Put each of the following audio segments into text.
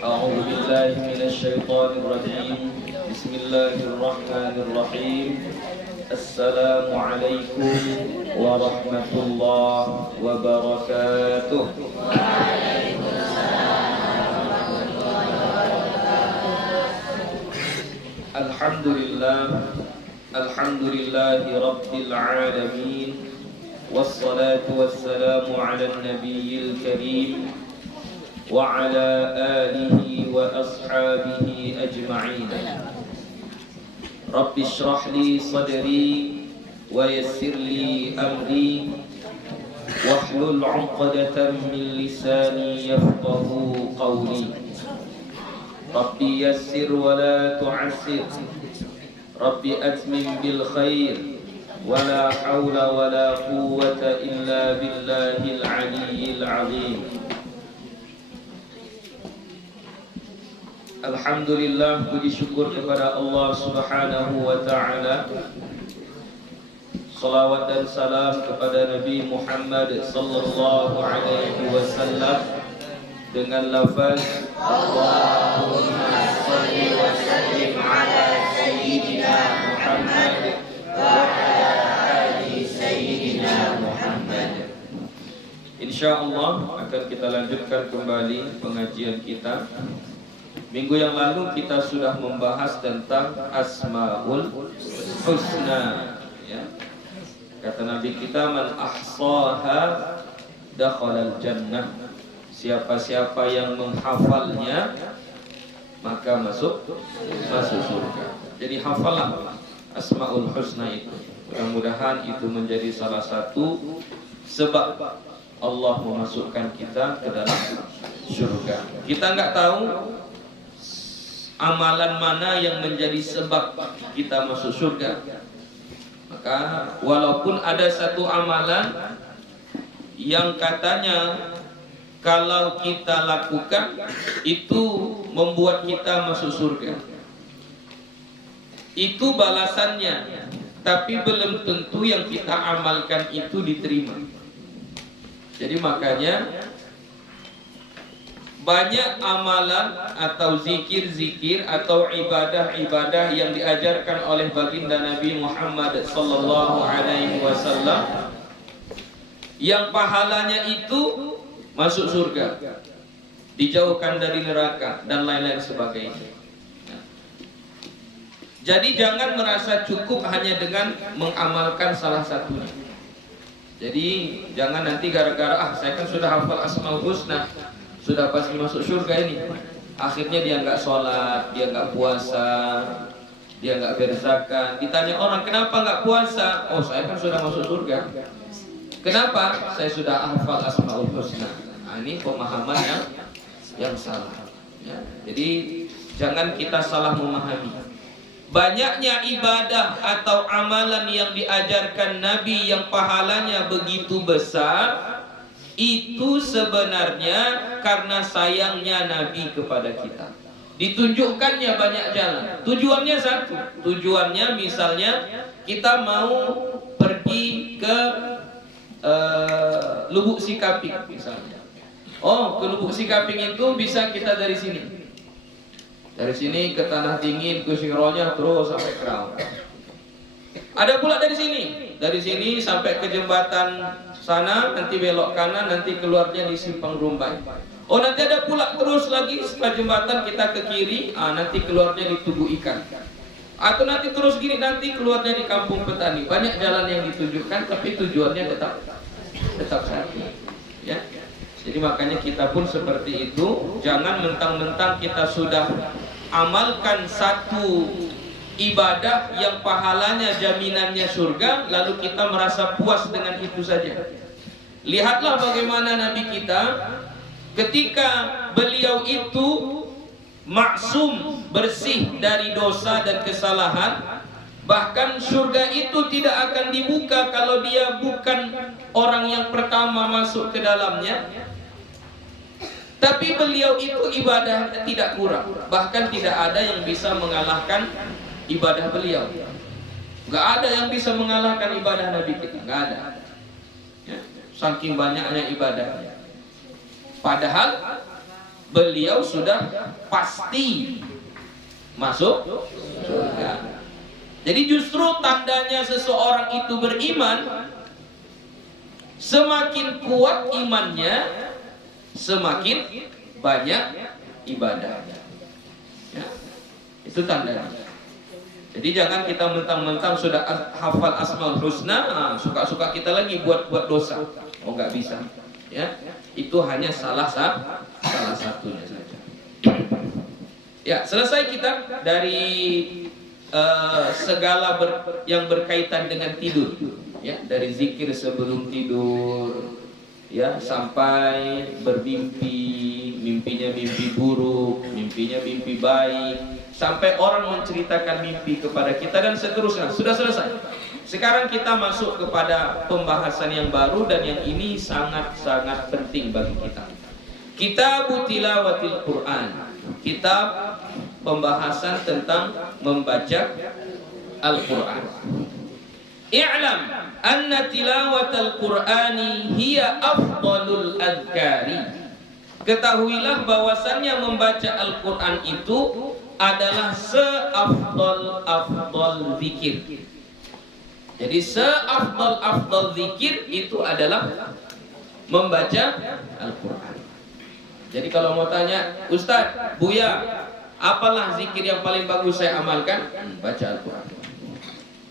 أعوذ بالله من الشيطان الرجيم بسم الله الرحمن الرحيم السلام عليكم ورحمة الله وبركاته. الحمد لله الحمد لله رب العالمين والصلاة والسلام على النبي الكريم وعلى آله وأصحابه أجمعين. رب اشرح لي صدري ويسر لي أمري واحلل عقدة من لساني يفقه قولي. ربي يسر ولا تعسر ربي أتمم بالخير ولا حول ولا قوة إلا بالله العلي العظيم. Alhamdulillah, puji syukur kepada Allah Subhanahu wa ta'ala. Salawat dan salam kepada Nabi Muhammad sallallahu alaihi wasallam dengan lafaz Allahumma salli wa sallim ala sayyidina Muhammad wa ala ali sayyidina Muhammad. Insyaallah akan kita lanjutkan kembali pengajian kita. Minggu yang lalu kita sudah membahas tentang Asmaul Husna, ya. Kata Nabi kita, man ahsaha dakhalal jannah. Siapa-siapa yang menghafalnya maka masuk surga. Jadi hafallah Asmaul Husna itu. Mudah-mudahan itu menjadi salah satu sebab Allah memasukkan kita ke dalam surga. Kita nggak tahu amalan mana yang menjadi sebab kita masuk surga. Maka walaupun ada satu amalan yang katanya kalau kita lakukan itu membuat kita masuk surga, itu balasannya, tapi belum tentu yang kita amalkan itu diterima. Jadi makanya banyak amalan atau zikir-zikir atau ibadah-ibadah yang diajarkan oleh baginda Nabi Muhammad sallallahu alaihi wasallam yang pahalanya itu masuk surga, dijauhkan dari neraka dan lain-lain sebagainya. Jadi jangan merasa cukup hanya dengan mengamalkan salah satunya. Jadi jangan nanti gara-gara saya kan sudah hafal Asmaul Husna, sudah pasti masuk surga ini. Akhirnya dia nggak sholat, dia nggak puasa, dia nggak berzakat. Ditanya orang, kenapa nggak puasa? Oh, saya kan sudah masuk surga. Kenapa? Saya sudah hafal Asmaul Husna. Nah, ini pemahaman yang salah. Ya. Jadi jangan kita salah memahami. Banyaknya ibadah atau amalan yang diajarkan Nabi yang pahalanya begitu besar, itu sebenarnya karena sayangnya Nabi kepada kita. Ditunjukkannya banyak jalan. Tujuannya satu. Tujuannya misalnya kita mau pergi ke Lubuk Sikaping misalnya. Oh, ke Lubuk Sikaping itu bisa kita dari sini. Dari sini ke Tanah Dingin, ke Singronya terus sampai Kerau. Ada pula dari sini sampai ke jembatan sana, nanti belok kanan, nanti keluarnya di Simpang Rumbai. Oh, nanti ada pula terus lagi setelah jembatan kita ke kiri, nanti keluarnya di Tugu Ikan. Atau nanti terus gini, nanti keluarnya di Kampung Petani. Banyak jalan yang ditunjukkan, tapi tujuannya tetap satu. Ya. Jadi makanya kita pun seperti itu. Jangan mentang-mentang kita sudah amalkan satu ibadah yang pahalanya jaminannya surga, lalu kita merasa puas dengan itu saja. Lihatlah bagaimana Nabi kita ketika beliau itu maksum, bersih dari dosa dan kesalahan. Bahkan surga itu tidak akan dibuka kalau dia bukan orang yang pertama masuk ke dalamnya. Tapi beliau itu ibadahnya tidak kurang. Bahkan tidak ada yang bisa mengalahkan ibadah beliau. Gak ada yang bisa mengalahkan ibadah Nabi kita. Gak ada. Ya, saking banyaknya ibadahnya. Padahal beliau sudah pasti masuk surga. Jadi justru tandanya seseorang itu beriman, semakin kuat imannya, semakin banyak ibadahnya. Ya, itu tandanya. Jadi jangan kita mentang-mentang sudah hafal Asmaul Husna, suka-suka kita lagi buat dosa. Oh, nggak bisa. Ya, itu hanya salah satunya saja. Ya, selesai kita dari segala yang berkaitan dengan tidur, ya, dari zikir sebelum tidur, ya, sampai bermimpi, mimpinya mimpi buruk, mimpinya mimpi baik, sampai orang menceritakan mimpi kepada kita dan seterusnya. Sudah selesai. Sekarang kita masuk kepada pembahasan yang baru dan yang ini sangat-sangat penting bagi kita. Kitab Tilawatil Quran, kitab pembahasan tentang membaca Al-Quran. I'lam anna tilawatal Qur'ani hiya afdalul adhkari. Ketahuilah bahwasannya membaca Al-Quran itu adalah seafdal zikir. Jadi seafdal zikir itu adalah membaca Al-Quran. Jadi kalau mau tanya, Ustaz, Buya, apalah zikir yang paling bagus saya amalkan? Baca Al-Quran.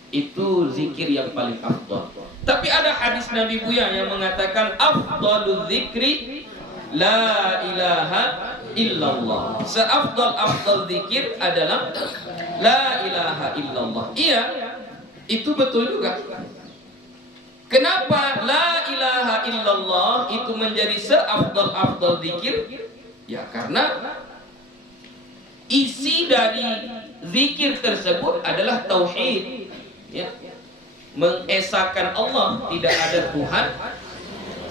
Itu zikir yang paling afdal. Tapi ada hadis Nabi Buya yang mengatakan afdalul zikri la ilaha illallah. Seafdal zikir adalah la ilaha illallah. Iya, itu betul juga. Kenapa la ilaha illallah itu menjadi seafdal zikir? Ya karena isi dari zikir tersebut adalah tauhid, ya, mengesahkan Allah, tidak ada Tuhan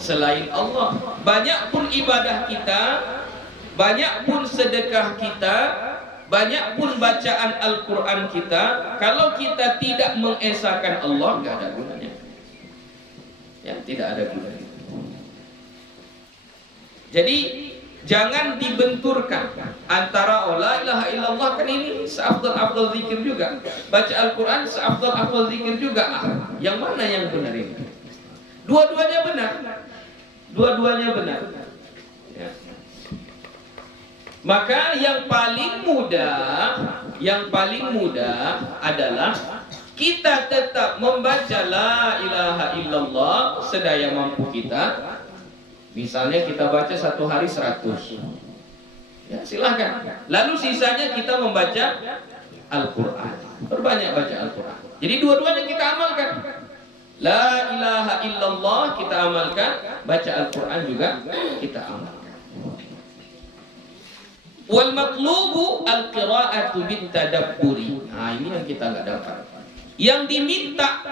selain Allah. Banyak pun ibadah kita, banyak pun sedekah kita, banyak pun bacaan Al-Quran kita, kalau kita tidak mengesahkan Allah, nggak ada gunanya. Ya, tidak ada gunanya. Jadi jangan dibenturkan antara la ilaha illallah, kan ini seafdal zikir juga, baca Al-Quran seafdal zikir juga. Yang mana yang benar ini? Dua-duanya benar. Dua-duanya benar. Ya. Maka yang paling mudah adalah kita tetap membaca la ilaha illallah sedaya mampu kita. Misalnya kita baca satu hari 100, ya silahkan. Lalu sisanya kita membaca Al-Quran, perbanyak baca Al-Quran. Jadi dua-duanya kita amalkan. La ilaha illallah kita amalkan, baca Al-Quran juga kita amalkan. Wal matlubu al-qira'atu bit-tadabburi. Nah, ini yang kita nggak dapat. Yang diminta,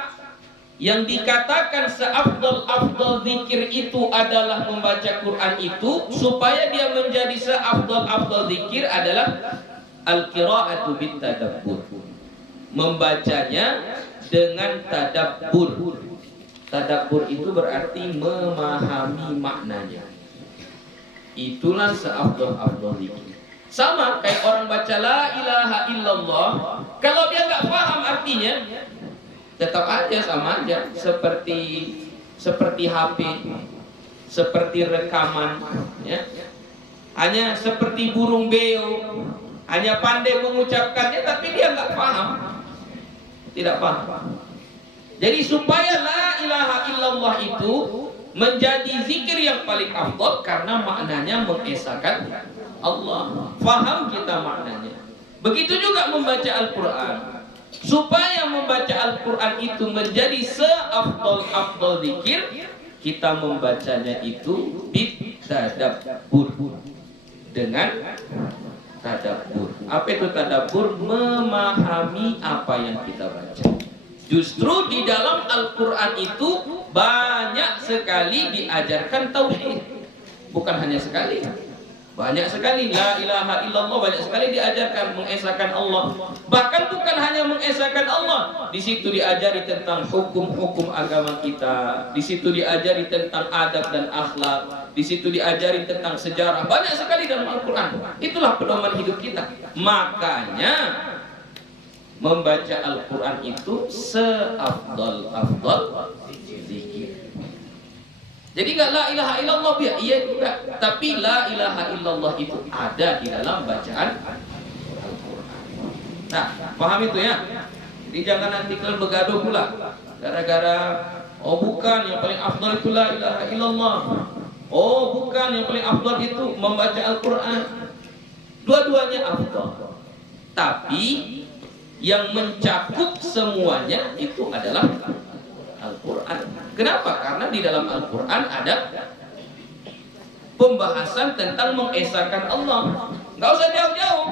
yang dikatakan seafdal zikir itu adalah membaca Quran itu, supaya dia menjadi seafdal zikir adalah al-qira'atu bit-tadabbur. Membacanya dengan tadabbur. Tadabbur itu berarti memahami maknanya. Itulah seafdal zikir. Sama kayak orang baca la ilaha illallah, kalau dia nggak paham artinya, tetap aja sama aja, seperti HP, seperti rekaman, ya. Hanya seperti burung beo, hanya pandai mengucapkannya tapi dia nggak paham, tidak paham. Jadi supaya la ilaha illallah itu menjadi zikir yang paling afdal karena maknanya mengesahkan Allah, faham kita maknanya. Begitu juga membaca Al-Quran. Supaya membaca Al-Quran itu menjadi seafdal zikir, kita membacanya itu bitadabbur, dengan tadabbur. Apa itu tadabbur? Memahami apa yang kita baca. Justru di dalam Al-Quran itu banyak sekali diajarkan tauhid. Bukan hanya sekali, Banyak sekali la ilaha illallah, banyak sekali diajarkan mengesahkan Allah. Bahkan bukan hanya mengesahkan Allah, di situ diajari tentang hukum-hukum agama kita, di situ diajari tentang adab dan akhlak, di situ diajari tentang sejarah. Banyak sekali dalam Al-Qur'an. Itulah pedoman hidup kita. Makanya membaca Al-Qur'an itu seafdal zikir. Jadi enggak la ilaha illallah biar iya juga, tapi la ilaha illallah itu ada di dalam bacaan Al-Qur'an. Nah, paham itu ya? Jadi jangan nanti kalian bergaduh pula gara-gara oh bukan yang paling afdal itu la ilaha illallah. Oh bukan yang paling afdal itu membaca Al-Qur'an. Dua-duanya afdal. Tapi yang mencakup semuanya itu adalah Al-Quran. Kenapa? Karena di dalam Al-Quran ada pembahasan tentang mengesahkan Allah. Nggak usah jauh-jauh.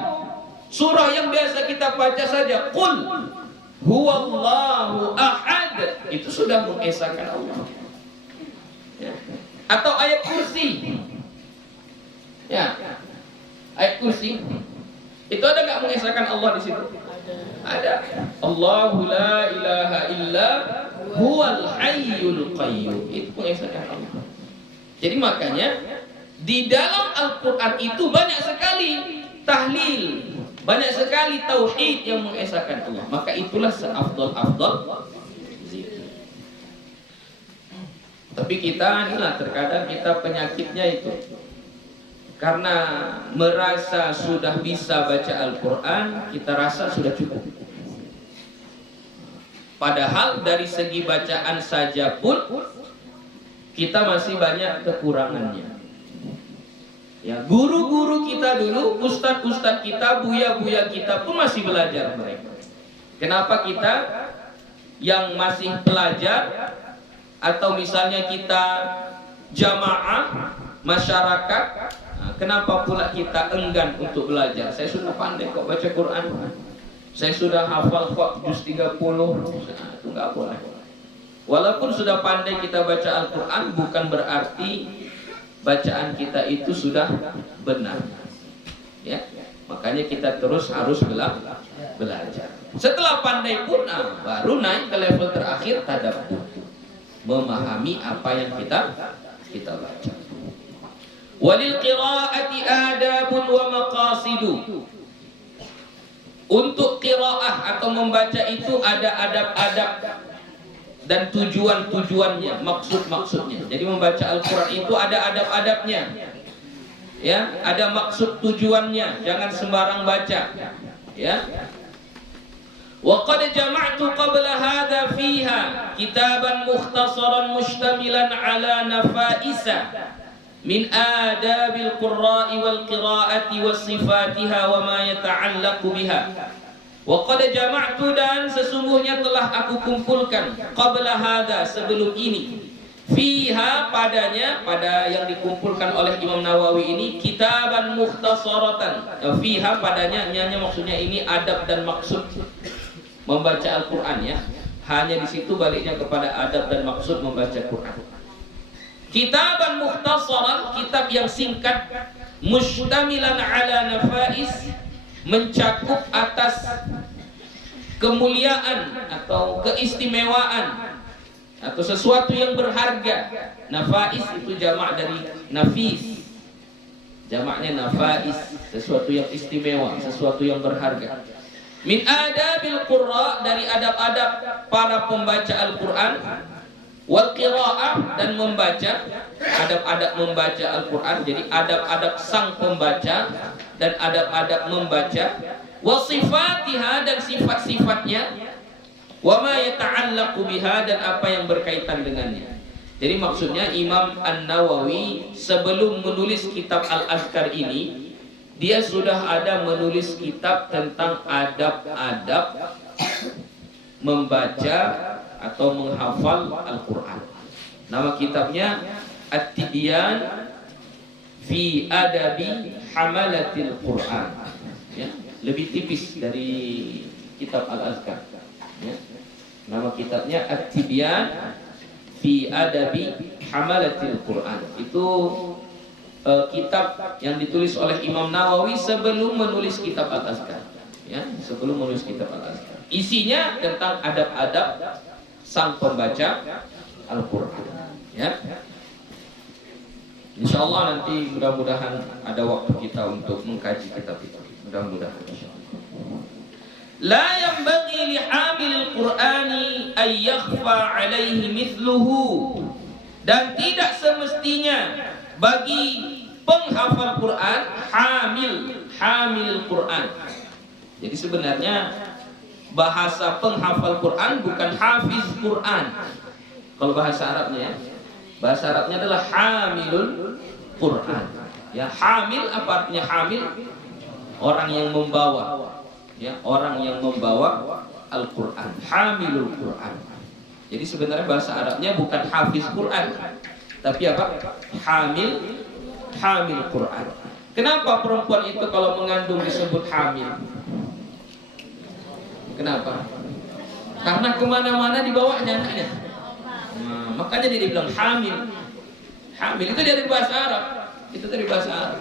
Surah yang biasa kita baca saja, Qul huwallahu ahad, itu sudah mengesahkan Allah. Ya. Atau ayat kursi. Ya. Ayat kursi. Itu ada nggak mengesahkan Allah di situ? Ada. Allahu la ilaha illa huwal hayyul qayyum. Itu mengesahkan Allah. Jadi makanya di dalam Al-Quran itu banyak sekali tahlil, banyak sekali tauhid yang mengesahkan Allah. Maka itulah seafdal-afdal zikir. Tapi kita inilah terkadang kita penyakitnya itu, karena merasa sudah bisa baca Al-Quran, kita rasa sudah cukup. Padahal dari segi bacaan saja pun kita masih banyak kekurangannya. Ya, guru-guru kita dulu, ustadz-ustadz kita, buya-buya kita pun masih belajar mereka. Kenapa kita yang masih pelajar atau misalnya kita jamaah masyarakat, kenapa pula kita enggan untuk belajar? Saya sudah pandai kok baca Quran, saya sudah hafal kok juz 30, itu nggak boleh. Walaupun sudah pandai kita baca Al-Quran, bukan berarti bacaan kita itu sudah benar. Ya, makanya kita terus harus belajar. Setelah pandai pun, baru naik ke level terakhir tadabbur, memahami apa yang kita baca. Walil qiraati adabun wa maqasidu. Untuk qiraah atau membaca itu ada adab-adab dan tujuan-tujuannya, maksud-maksudnya. Jadi membaca Al-Quran itu ada adab-adabnya. Ya, ada maksud tujuannya, jangan sembarang baca. Ya. Wa qad jama'tu qabla hadha fiha kitaban mukhtasaran mushtamilan ala nafaisa min adabil qurra'i wal qira'ati was sifatiha wa ma yata'allaqu biha. Wa qad jama'tu, dan sesungguhnya telah aku kumpulkan qabla hadza, sebelum ini, fiha, padanya, pada yang dikumpulkan oleh Imam Nawawi ini, kitaban mukhtasaratan. Fiha, padanya, nyanya maksudnya ini adab dan maksud membaca Al-Qur'an, ya. Hanya di situ baliknya kepada adab dan maksud membaca Quran. Kitaban mukhtasaran, kitab yang singkat, mushtamilan ala nafais, mencakup atas kemuliaan atau keistimewaan atau sesuatu yang berharga. Nafais itu jamak dari nafis, jamaknya nafais, sesuatu yang istimewa, sesuatu yang berharga. Min adabil qurra, dari adab-adab para pembaca Al-Quran. Wal qiraah, dan membaca, adab-adab membaca Al-Quran. Jadi adab-adab sang pembaca dan adab-adab membaca. Wa sifatiha, dan sifat-sifatnya. Wa ma yata'allaqu biha, dan apa yang berkaitan dengannya. Jadi maksudnya Imam An-Nawawi sebelum menulis kitab Al-Azkar ini, dia sudah ada menulis kitab tentang adab-adab membaca atau menghafal Al-Quran. Nama kitabnya At-Tibyan fi Adabi Hamalatil Quran. Ya, lebih tipis dari kitab Al-Azkar. Ya. Nama kitabnya At-Tibyan fi Adabi Hamalatil Quran. Itu kitab yang ditulis oleh Imam Nawawi sebelum menulis kitab Al-Azkar. Ya, sebelum menulis kitab Al-Azkar. Isinya tentang adab-adab sang pembaca Al-Quran. Ya. Insya Allah nanti mudah-mudahan ada waktu kita untuk mengkaji kitab itu. Mudah-mudahan. La yanbaghi li hamilil Qur'ani ay yakhfa alaihi mithluhu. Dan tidak semestinya bagi penghafal Quran hamil Quran. Jadi sebenarnya bahasa penghafal Quran bukan hafiz Quran. Kalau bahasa Arabnya ya. Bahasa Arabnya adalah hamilul Quran. Ya, hamil apa artinya hamil? Orang yang membawa. Ya, orang yang membawa Al-Quran. Hamilul Quran. Jadi sebenarnya bahasa Arabnya bukan hafiz Quran, tapi apa? Hamil Quran. Kenapa perempuan itu kalau mengandung disebut hamil? Kenapa? Karena kemana-mana dibawanya anaknya. Nah, makanya dia dibilang hamil. Hamil itu dari bahasa Arab. Itu dari bahasa Arab.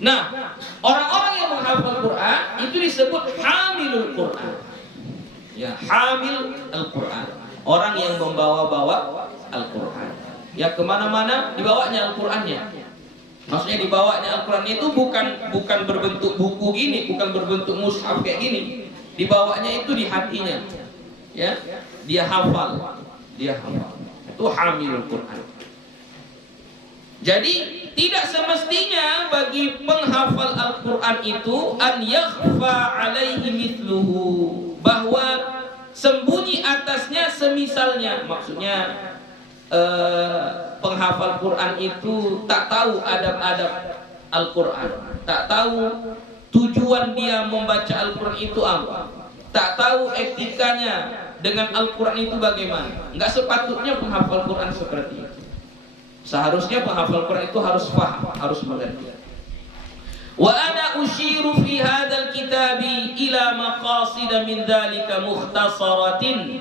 Nah, orang-orang yang menghafal Quran itu disebut hamilul Quran. Ya, hamil Al-Quran. Orang yang membawa-bawa Al-Quran. Ya, kemana-mana dibawanya Al-Qurannya. Maksudnya dibawanya Al-Quran itu bukan berbentuk buku gini, bukan berbentuk mushaf kayak gini. Dibawanya itu di hatinya. Ya, dia hafal. Itu hamilul Quran. Jadi tidak semestinya bagi penghafal Al-Quran itu an yakhfa alaihi mithluhu, bahwa sembunyi atasnya semisalnya. Maksudnya penghafal Quran itu tak tahu adab-adab Al-Quran, tak tahu tujuan dia membaca Al-Quran itu apa, tak tahu etikanya dengan Al-Quran itu bagaimana. Enggak sepatutnya penghafal Quran seperti itu. Seharusnya penghafal Quran itu harus paham, harus mengerti. Wa ana ushiru fi hadzal kitabi ila maqasid min dzalika mukhtasaratin.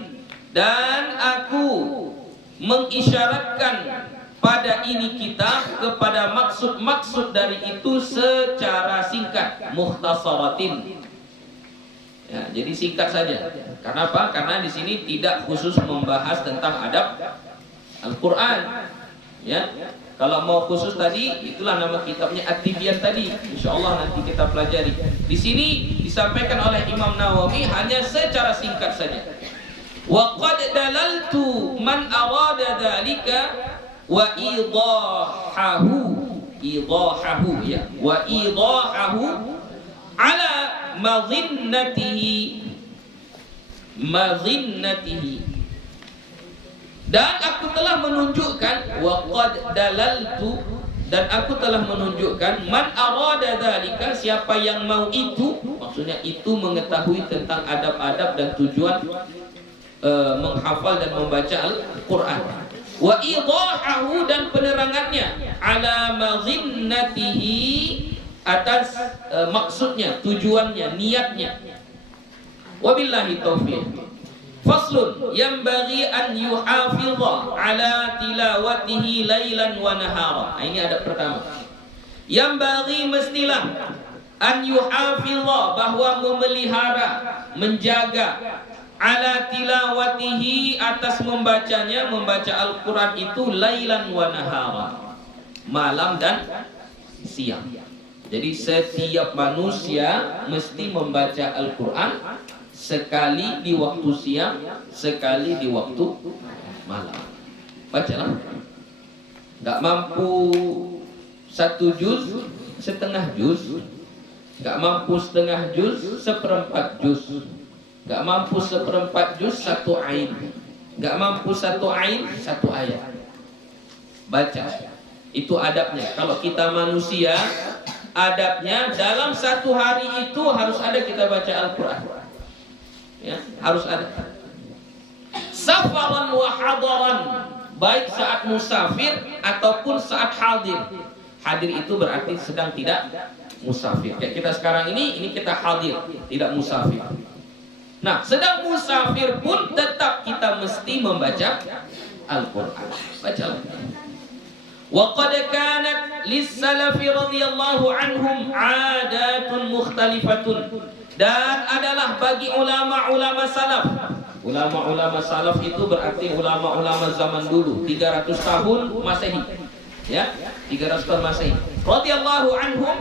Dan aku mengisyaratkan pada ini kitab kepada maksud-maksud dari itu secara singkat, mukhtasaratin. Ya, jadi singkat saja. Kenapa? Karena di sini tidak khusus membahas tentang adab Al-Quran. Ya, kalau mau khusus tadi, itulah nama kitabnya At-Tibyan tadi. Insyaallah nanti kita pelajari. Di sini disampaikan oleh Imam Nawawi hanya secara singkat saja. Wa qad dalaltu man arada dzalika wa idahahu ya, wa idahahu ala madhinnatihi. Dan aku telah menunjukkan waqad dalaltu, dan aku telah menunjukkan man arada dzalika, siapa yang mau itu, maksudnya itu mengetahui tentang adab-adab dan tujuan menghafal dan membaca Al-Quran. Wa idahahu, dan penerangannya ala mazinnatihi, atas maksudnya, tujuannya, niatnya. Wabillahi taufiq. Faslun yanbaghi an yuhafidha ala tilawatihi lailan wa nahara. Ini adab pertama. Yanbaghi, mestilah, an yuhafidha, bahwa memelihara, menjaga, ala tilawatihi, atas membacanya, membaca Al-Quran itu lailan wa nahara, malam dan siang. Jadi setiap manusia mesti membaca Al-Quran sekali di waktu siang, sekali di waktu malam. Bacalah. Gak mampu 1 juz, setengah juz. Gak mampu setengah juz, 1/4 juz. Gak mampu 1/4 juz, 1 ain. Gak mampu 1 ain, 1 ayat. Baca. Itu adabnya. Kalau kita manusia, adabnya dalam 1 hari itu harus ada kita baca Al-Quran. Ya, harus ada. Safaran wa hadaran, baik saat musafir ataupun saat hadir. Hadir itu berarti sedang tidak musafir. Kayak kita sekarang ini kita hadir, tidak musafir. Nah, sedang musafir pun tetap kita mesti membaca Al-Quran. Baca. Wa qad kanat lis-salafi radhiyallahu anhum 'adatun mukhtalifatun. Dan adalah bagi ulama-ulama salaf. Ulama-ulama salaf itu berarti ulama-ulama zaman dulu, 300 tahun Masehi. Ya, 300 tahun Masehi. Radhiyallahu anhum,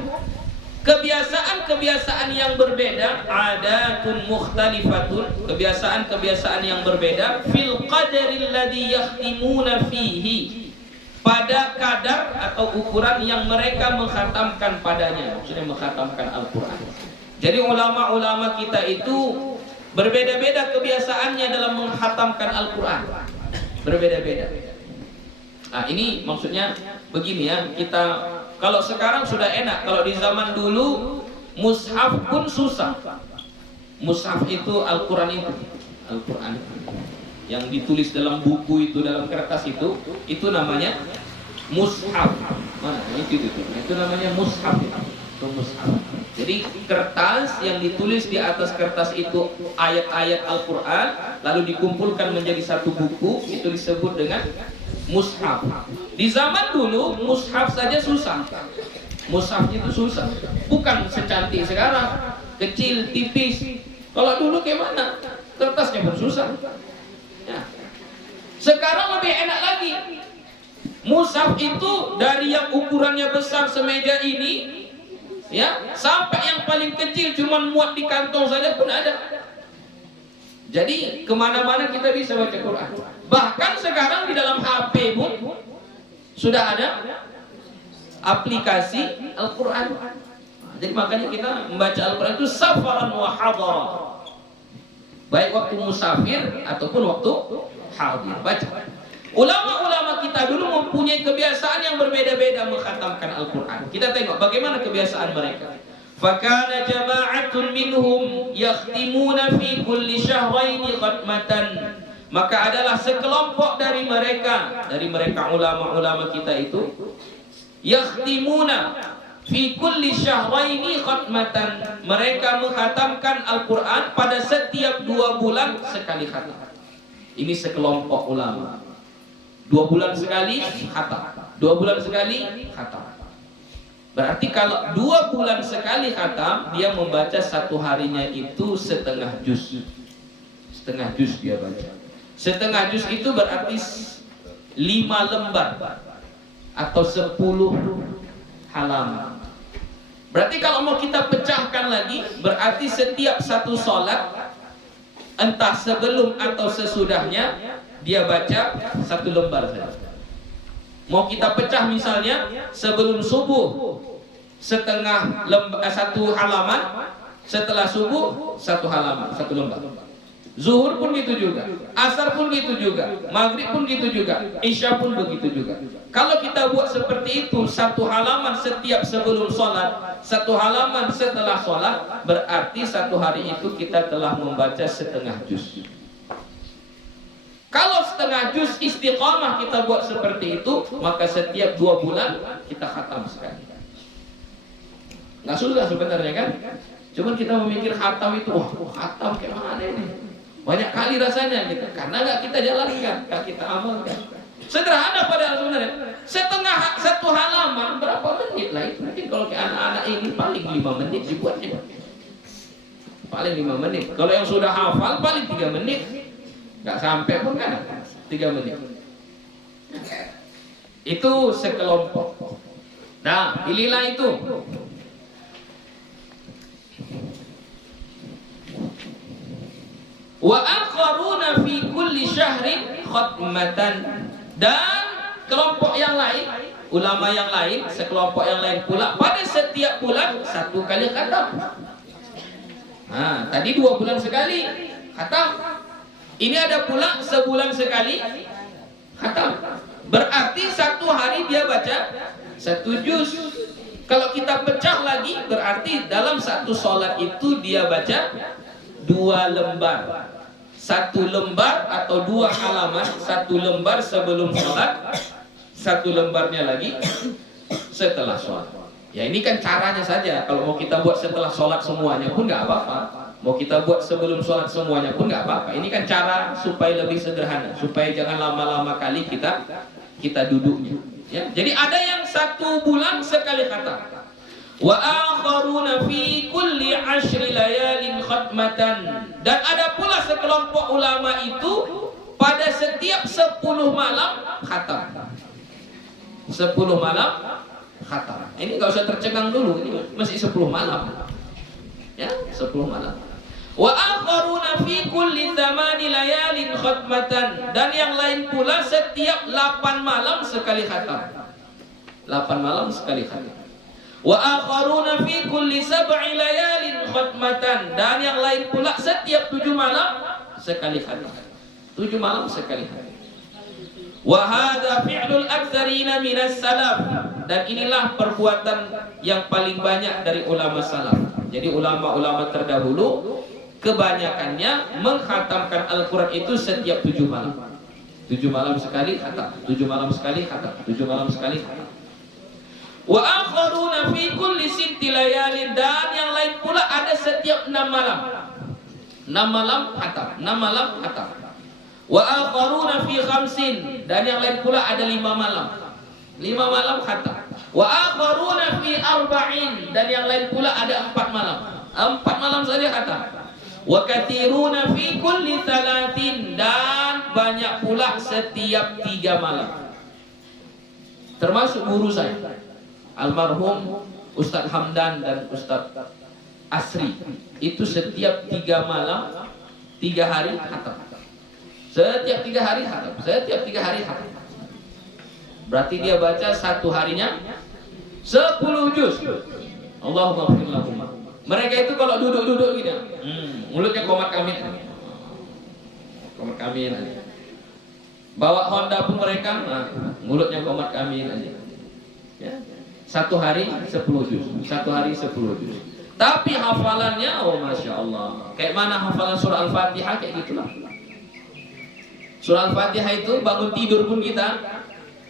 kebiasaan-kebiasaan yang berbeda, adatun mukhtalifatun, kebiasaan-kebiasaan yang berbeda fil qadaril ladzi yahtimuna fihi, pada kadar atau ukuran yang mereka mengkhatamkan padanya, maksudnya mengkhatamkan Al-Qur'an. Jadi ulama-ulama kita itu berbeda-beda kebiasaannya dalam menghatamkan Al-Quran. Berbeda-beda. Nah, ini maksudnya begini ya, kita kalau sekarang sudah enak, kalau di zaman dulu mushaf pun susah. Mushaf itu Al-Quran Al-Quran yang ditulis dalam buku itu, dalam kertas itu namanya mushaf. Mana itu namanya mushaf. Jadi kertas yang ditulis di atas kertas itu ayat-ayat Al-Quran, lalu dikumpulkan menjadi satu buku, itu disebut dengan mushaf. Di zaman dulu mushaf saja susah. Mushaf itu susah, bukan secantik sekarang, kecil, tipis. Kalau dulu kayak mana? Kertasnya pun susah ya. Sekarang lebih enak lagi. Mushaf itu dari yang ukurannya besar semeja ini ya, sampai yang paling kecil cuman muat di kantong saja pun ada. Jadi kemana-mana kita bisa baca Quran. Bahkan sekarang di dalam HP pun sudah ada aplikasi Al-Quran. Jadi makanya kita membaca Al-Quran itu safaran wa hadara, baik waktu musafir ataupun waktu hadir, baca. Ulama-ulama kita dulu mempunyai kebiasaan yang berbeda-beda mengkhatamkan Al-Quran. Kita tengok bagaimana kebiasaan mereka. Fakana jama'atun minhum yakhtimuna fi kulli syahraini khatmatan. Maka adalah sekelompok dari mereka ulama-ulama kita itu, yakhtimuna fi kulli syahraini khatmatan. Mereka mengkhatamkan Al-Quran pada setiap 2 bulan sekali khatam. Ini sekelompok ulama. 2 bulan sekali khatam. 2 bulan sekali khatam. Berarti kalau 2 bulan sekali khatam, dia membaca satu harinya itu setengah juz. Setengah juz dia baca. Setengah juz itu berarti 5 lembar atau 10 halaman. Berarti kalau mau kita pecahkan lagi, berarti setiap satu sholat, entah sebelum atau sesudahnya, dia baca 1 lembar saja. Mau kita pecah misalnya sebelum subuh setengah lembar, 1 halaman, setelah subuh 1 halaman, 1 lembar. Zuhur pun gitu juga, asar pun gitu juga, maghrib pun gitu juga, isya pun begitu juga. Kalau kita buat seperti itu, 1 halaman setiap sebelum sholat, 1 halaman setelah sholat, berarti 1 hari itu kita telah membaca setengah juz. Kalau setengah juz istiqamah kita buat seperti itu, maka setiap 2 bulan kita khatam sekali. Nggak susah sebenarnya kan? Cuman kita memikir khatam itu, wah khatam kayak mana ini? Banyak kali rasanya gitu, karena nggak kita jalankan, nggak kita amalkan. Sederhana padahal sebenarnya. Setengah 1 halaman berapa menit lah itu? Mungkin kalau kayak anak-anak ini paling 5 menit dibuatnya. Paling 5 menit. Kalau yang sudah hafal paling 3 menit. Nggak sampai pun kan 3 menit. Itu sekelompok. Nah, pilihlah itu. Wa akharuna fi kulli syahrin khatmatan. Dan kelompok yang lain, ulama yang lain, sekelompok yang lain pula pada setiap bulan 1 kali khatam. Nah, tadi 2 bulan sekali khatam. Ini ada pula sebulan sekali khatam. Berarti 1 hari dia baca 1 juz. Kalau kita pecah lagi, berarti dalam 1 sholat itu dia baca 2 lembar. 1 lembar atau 2 halaman, 1 lembar sebelum sholat, 1 lembarnya lagi setelah sholat. Ya ini kan caranya saja. Kalau mau kita buat setelah sholat semuanya pun nggak apa-apa. Mau kita buat sebelum sholat semuanya pun nggak apa-apa. Ini kan cara supaya lebih sederhana, supaya jangan lama-lama kali kita duduknya. Ya, jadi ada yang 1 bulan sekali khatam. Wa akharuna fi kulli 10 layalin khatmatan. Dan ada pula sekelompok ulama itu pada setiap 10 malam khatam. 10 malam khatam. Ini enggak usah tercengang dulu, ini masih 10 malam. Ya, 10 malam. Wa akharuna fi kulli 8 layalin khatmatan. Dan yang lain pula setiap 8 malam sekali khatam. 8 malam sekali khatam. Wa akharuna fi kulli 7 layalin khatmatan. Dan yang lain pula setiap 7 malam sekali khatam. 7 malam sekali khatam. Wa hadza fi'lul aktsarina minas salaf. Dan inilah perbuatan yang paling banyak dari ulama salaf. Jadi ulama-ulama terdahulu kebanyakannya mengkhatamkan Al-Quran itu setiap 7 malam. 7 malam sekali khatam, 7 malam sekali khatam, 7 malam sekali khatam. Wa akharuna fi kulli 6 layalin. Dan yang lain pula ada setiap 6 malam. 6 malam khatam, 6 malam khatam. Wa akharuna fi 5. Dan yang lain pula ada 5 malam. 5 malam khatam. Wa akharuna fi 4. Dan yang lain pula ada 4 malam. 4 malam saja khatam. Wa katsiruna fi kulli 3. Dan banyak pula setiap 3 malam. Termasuk guru saya almarhum Ustadz Hamdan dan Ustadz Asri. Itu setiap 3 malam 3 hari khatam. Setiap 3 hari khatam. Setiap 3 hari khatam. Berarti dia baca 1 harinya 10 juz. Allahumma ighfir lahum. Mereka itu kalau duduk-duduk gitu, mulutnya komat kamin. Komat kamin aja. Bawa Honda pun mereka, mulutnya komat kamin aja. Ya. 1 hari 10 juz. 1 hari 10 juz. Tapi hafalannya, oh Masya Allah. Kayak mana hafalan surah Al-Fatihah, kayak gitulah. Surah Al-Fatihah itu bangun tidur pun kita,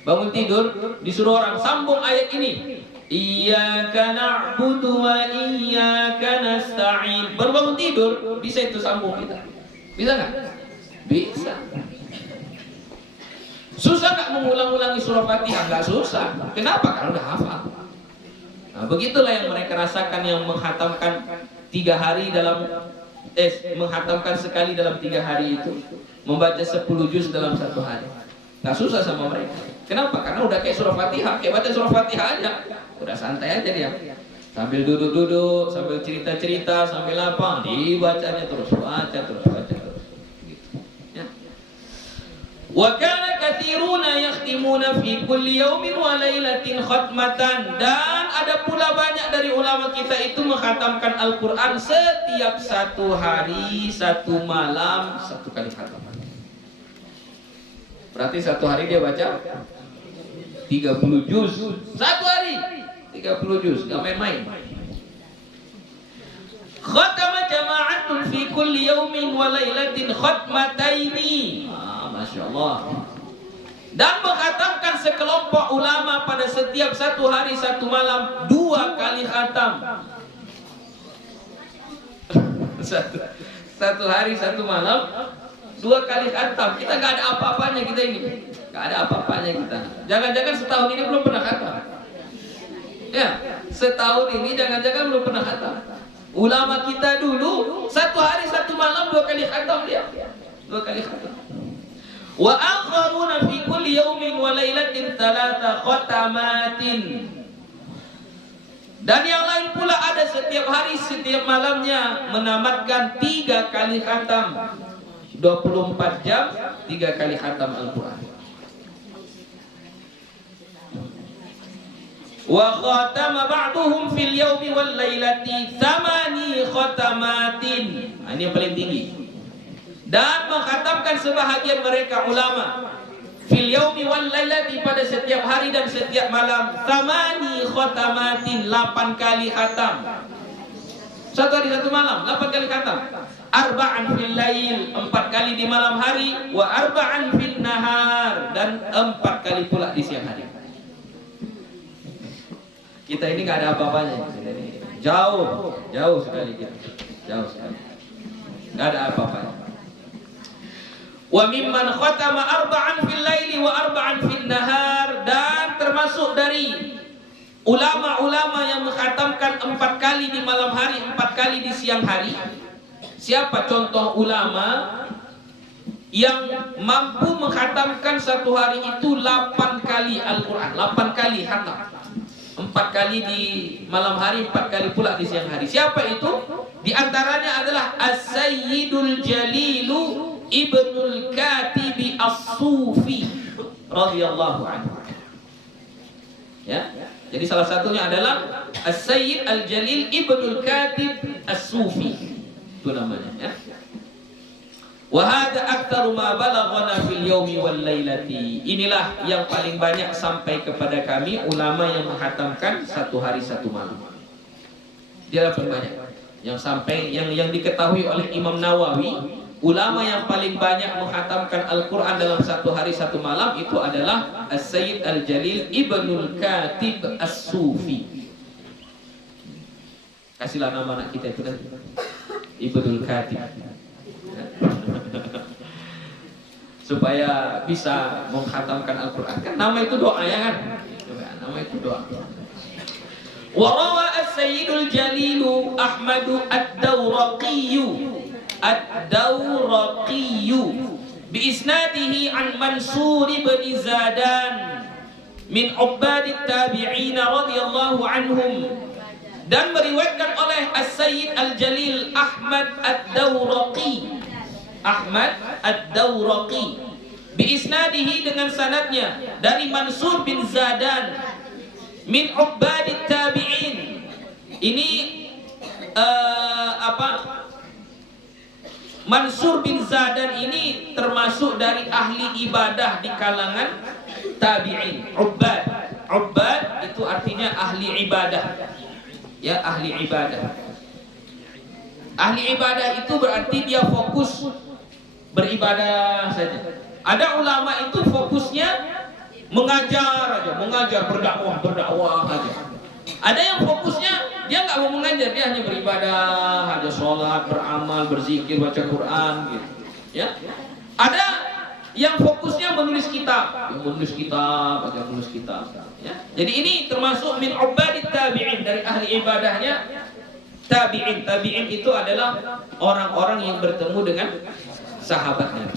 bangun tidur disuruh orang sambung ayat ini. Iyyaka na'budu wa iyyaka nasta'in. Baru bangun tidur bisa itu sambung kita. Bisa nggak? Bisa. Susah nggak mengulang-ulangi surah Fatihah? Nggak susah. Kenapa? Karena udah hafal. Nah, begitulah yang mereka rasakan yang menghatamkan 3 hari dalam menghatamkan sekali dalam 3 hari itu, membaca 10 juz dalam 1 hari. Nggak susah sama mereka. Kenapa? Karena udah kayak surah Fatihah, kayak baca surah Fatihah aja. Udah santai aja dia. Sambil duduk-duduk, sambil cerita-cerita, sambil apa, dibacanya terus, baca terus, baca terus. Gitu. Ya. Wa kana katsiruna yakhtimuna fi kulli yawmin wa lailatin khatmatan. Dan ada pula banyak dari ulama kita itu mengkhatamkan Al-Qur'an setiap 1 hari, 1 malam, 1 kali khatam. Berarti 1 hari dia baca 30 juz. 1 hari 30 juz, gak main-main. Khatama jama'atun fi kulli yawmin wa lailatin khatmataini. Masya Allah. Dan mengkhatamkan sekelompok ulama pada setiap 1 hari 1 malam 2 kali khatam. 1 hari 1 malam 2 kali khatam. Kita nggak ada apa-apanya kita ini. Nggak ada apa-apanya kita. Jangan-jangan setahun ini belum pernah khatam. Ya, setahun ini jangan-jangan belum pernah khatam. Ulama kita dulu 1 hari 1 malam 2 kali khatam dia. 2 kali khatam. Wa akharuna fi kulli yawmin wa lailatin 3 khatamatin. Dan yang lain pula ada setiap hari setiap malamnya menamatkan 3 kali khatam. 24 jam 3 kali khatam Al-Quran. Wa khatama ba'duhum fil yawmi wal lailati 8 khatamatin. Ini yang paling tinggi. Dan mengkhatamkan sebahagian mereka ulama fil yaumi wal lailati, pada setiap hari dan setiap malam 8 khatamatin, 8 kali khatam. 1 hari 1 malam 8 kali khatam. Arba'an fil lail, 4 kali di malam hari, wa arba'an fil nahar, dan 4 kali pula di siang hari. Kita ini nggak ada apa-apanya. Jauh sekali kita. Jauh sekali. Nggak ada apa-apanya. Wa mimman khatama arba'an fil laili wa arba'an fil nahar, dan termasuk dari ulama-ulama yang menghatamkan 4 kali di malam hari, 4 kali di siang hari. Siapa contoh ulama yang mampu menghatamkan satu hari itu 8 kali Al-Quran, 8 kali hatam, 4 kali di malam hari, 4 kali pula di siang hari? Siapa itu? Di antaranya adalah As-Sayyidul Jalilu Ibnul Katibi As-Sufi radhiyallahu anhu. Ya, jadi salah satunya adalah As-Sayyid Al-Jalil Ibnul Katib As-Sufi, itu namanya, ya. Wa hadza aktsaru ma balaghana fil yaumi wal lailati. Inilah yang paling banyak sampai kepada kami ulama yang menghatamkan satu hari satu malam. Dia paling banyak yang sampai yang diketahui oleh Imam Nawawi, ulama yang paling banyak menghatamkan Al-Qur'an dalam satu hari satu malam itu adalah As-Sayyid Al-Jalil Ibnul Katib As-Sufi. Kasihlah nama anak kita itu nanti, Ibnul Katib, supaya bisa menghatamkan Al-Quran. Kan nama itu doa, ya kan? Nama itu doa. Wa rawa as-sayyidul jalilu Ahmadu ad-Dawraqiyyu bi isnadihi an Mansur bin Zadan min ubbadit tabi'in radhiyallahu anhum, dan meriwayatkan oleh As-Sayyid Al-Jalil Ahmad Ad-Dawraqi bi isnadihi, dengan sanadnya dari Mansur bin Zadan min ubbadit tabi'in. Ini Mansur bin Zadan ini termasuk dari ahli ibadah di kalangan tabi'in. Ubbad itu artinya ahli ibadah. Ya, ahli ibadah. Ahli ibadah itu berarti dia fokus beribadah saja. Ada ulama itu fokusnya mengajar aja, berdakwah aja. Ada yang fokusnya dia nggak mau mengajar, dia hanya beribadah aja, sholat, beramal, berzikir, baca Quran gitu. Ya. Ada yang fokusnya menulis kitab, ya. Jadi ini termasuk min ubadit tabi'in, dari ahli ibadahnya tabi'in. Tabi'in itu adalah orang-orang yang bertemu dengan sahabatnya.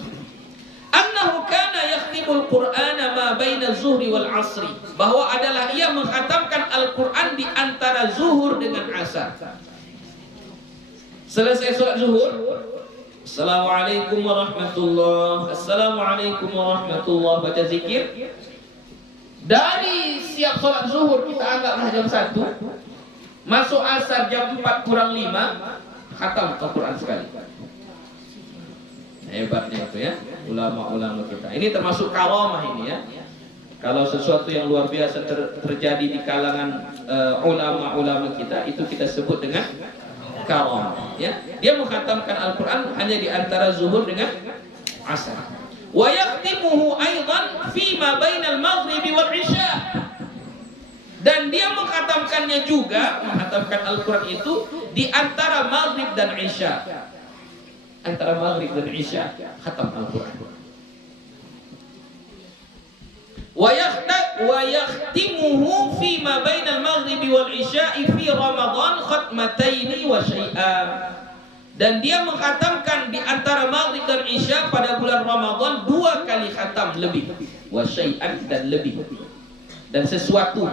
Annahu kana yakhtimul Qur'ana ma baina zuhri wal asri, bahwa adalah ia menghatamkan Al-Qur'an di antara zuhur dengan asar. Selesai sholat zuhur, Assalamualaikum warahmatullahi, Assalamualaikum warahmatullahi, baca zikir. Dari siap sholat zuhur kita anggaplah jam 1, masuk asar jam 4 kurang 5, khatam Al-Quran sekali. Hebatnya itu, ya, ulama-ulama kita. Ini termasuk karamah ini, ya. Kalau sesuatu yang luar biasa terjadi di kalangan ulama-ulama kita, itu kita sebut dengan karamah, ya. Dia menghatamkan Al-Quran hanya di antara zuhur dengan asar. Wa yakhtimuhu aidan fi ma bainal maghribi wal isya. Dan dia menghatamkannya juga, menghatamkan Al-Quran itu di antara maghrib dan isya. Antara maghrib dan isya khatam Al-Quran. Wa yakhtimuhu fi ma bainal maghribi wal isya'i fi Ramadan khatmataini wa syai'an. Dan dia menghatamkan di antara maghrib dan isya pada bulan Ramadan 2 kali khatam lebih. Wa syai'an, dan lebih. Dan sesuatu,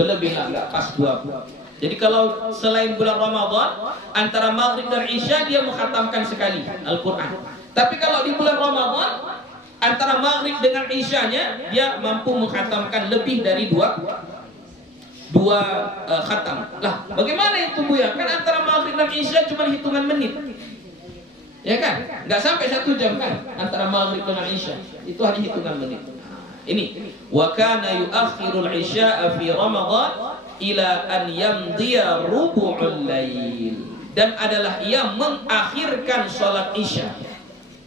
berlebih lah, enggak pas 2. Jadi kalau selain bulan Ramadan, antara maghrib dan isya dia menghatamkan sekali Al-Quran. Tapi kalau di bulan Ramadan, antara maghrib dengan isyanya dia mampu menghatamkan lebih dari 2 khatam. Lah, bagaimana itu, Bu, ya? Kan antara maghrib dan isya cuma hitungan menit, ya kan? Nggak sampai 1 jam kan antara maghrib dengan isya, itu hanya hitungan menit. Ini wa kana yuakhirul isya'a fi Ramadan ila an yamdiya rubu'ul lail, dan adalah ia mengakhirkan sholat isya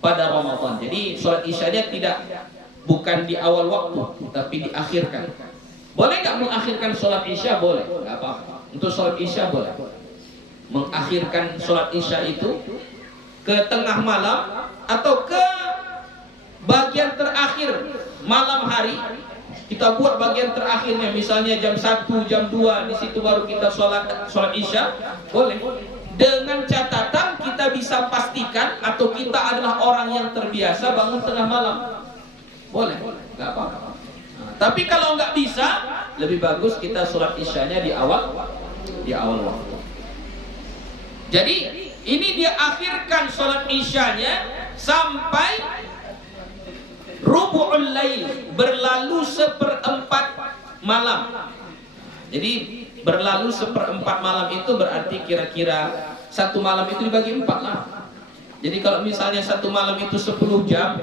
pada Ramadan. Jadi sholat isyanya bukan di awal waktu, tapi diakhirkan. Boleh nggak mengakhirkan sholat isya? Boleh, nggak apa-apa. Untuk sholat isya boleh. Mengakhirkan sholat isya itu ke tengah malam atau ke bagian terakhir malam hari, kita buat bagian terakhirnya, misalnya jam 1, jam 2, di situ baru kita sholat Isya, boleh. Dengan catatan kita bisa pastikan atau kita adalah orang yang terbiasa bangun tengah malam, boleh, nggak apa-apa. Nah, tapi kalau nggak bisa, lebih bagus kita sholat Isyanya di awal waktu. Jadi ini dia akhirkan sholat Isyanya sampai rubu'ul lail, berlalu 1/4 malam. Jadi berlalu 1/4 malam itu berarti kira-kira satu malam itu dibagi 4 lah. Jadi kalau misalnya satu malam itu 10 jam,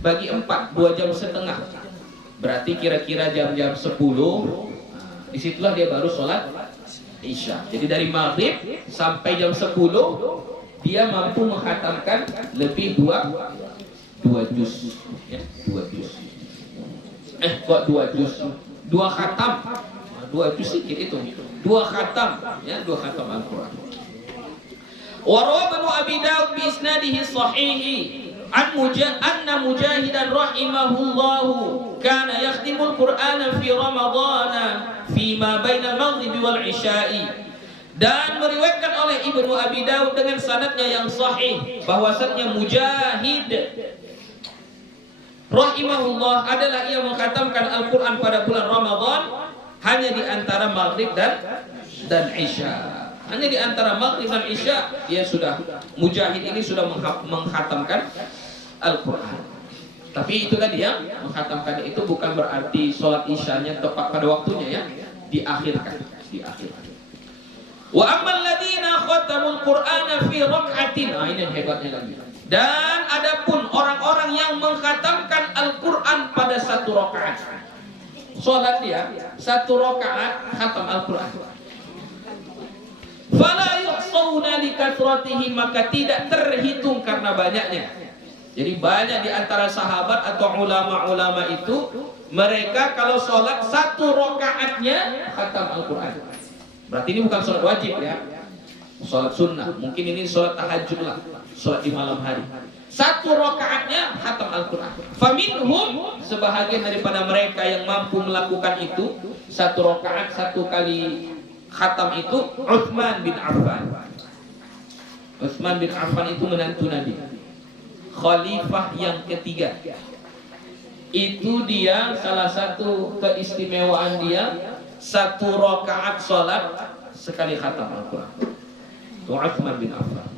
bagi 4, 2 jam setengah. Berarti kira-kira jam-jam 10, disitulah dia baru sholat Isya. Jadi dari maghrib sampai jam 10 dia mampu menghatamkan lebih 2 juz, ya, 2 juz. Kok 2 juz? 2 khatam. 2 juz sedikit itu. 2 khatam, ya, 2 khatam Al-Qur'an. Wa rawa Ibnu Abi Daud bi isnadihi sahihi anna Mujahidan rahimahullahu kana yakhtimul Qur'ana fi Ramadana fi ma baina al-maghrib wal isya'i. Dan meriwayatkan oleh Ibnu Abi Daud dengan sanadnya yang sahih bahwasanya Mujahid rahimahullah adalah ia mengkhatamkan Al-Quran pada bulan Ramadan hanya di antara maghrib dan isya. Hanya di antara maghrib dan isya dia sudah, Mujahid ini sudah mengkhatamkan Al-Quran. Tapi itu tadi ya, mengkhatamkan itu bukan berarti sholat isyanya tepat pada waktunya, ya, diakhirkan. Wa ammal ladina khatamul Qur'ana fi rak'atin. Nah, ini yang hebatnya lagi. Dan adapun orang-orang yang mengkhatamkan Al-Quran pada 1 rakaat, sholat dia 1 rakaat khatam Al-Quran, fala yuhsawna likathratihi, maka tidak terhitung karena banyaknya. Jadi banyak di antara sahabat atau ulama-ulama itu, mereka kalau sholat 1 rakaatnya khatam Al-Quran. Berarti ini bukan sholat wajib, ya, sholat sunnah. Mungkin ini sholat tahajud lah, sholat di malam hari. 1 rakaatnya khatam Al-Quran. Faminhum, sebahagian daripada mereka yang mampu melakukan itu, 1 rakaat 1 kali khatam itu, Utsman bin Affan. Utsman bin Affan itu menantu Nabi, khalifah yang ketiga. Itu dia salah satu keistimewaan dia, 1 rakaat sholat sekali khatam Al-Quran. Itu Utsman bin Affan.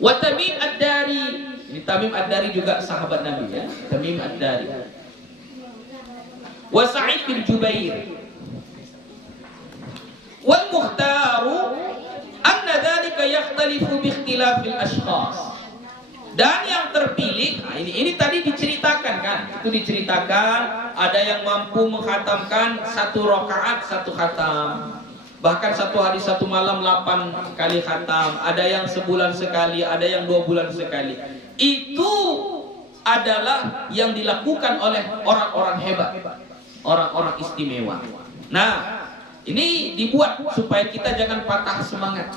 Wa Tamim Ad-Dari, ini Tamim Ad-Dari juga sahabat Nabi, ya, Tamim Ad-Dari. Wa Sa'id bin Jubair. Wal mukhtaru anna dhalika yakhtalifu bi ikhtilafil ashkhas. Dan yang terpilih, nah ini tadi diceritakan kan, itu diceritakan ada yang mampu mengkhatamkan 1 rakaat 1 khatam. Bahkan 1 hari 1 malam 8 kali khatam. Ada yang sebulan sekali, ada yang 2 bulan sekali. Itu adalah yang dilakukan oleh orang-orang hebat, orang-orang istimewa. Nah, ini dibuat supaya kita jangan patah semangat.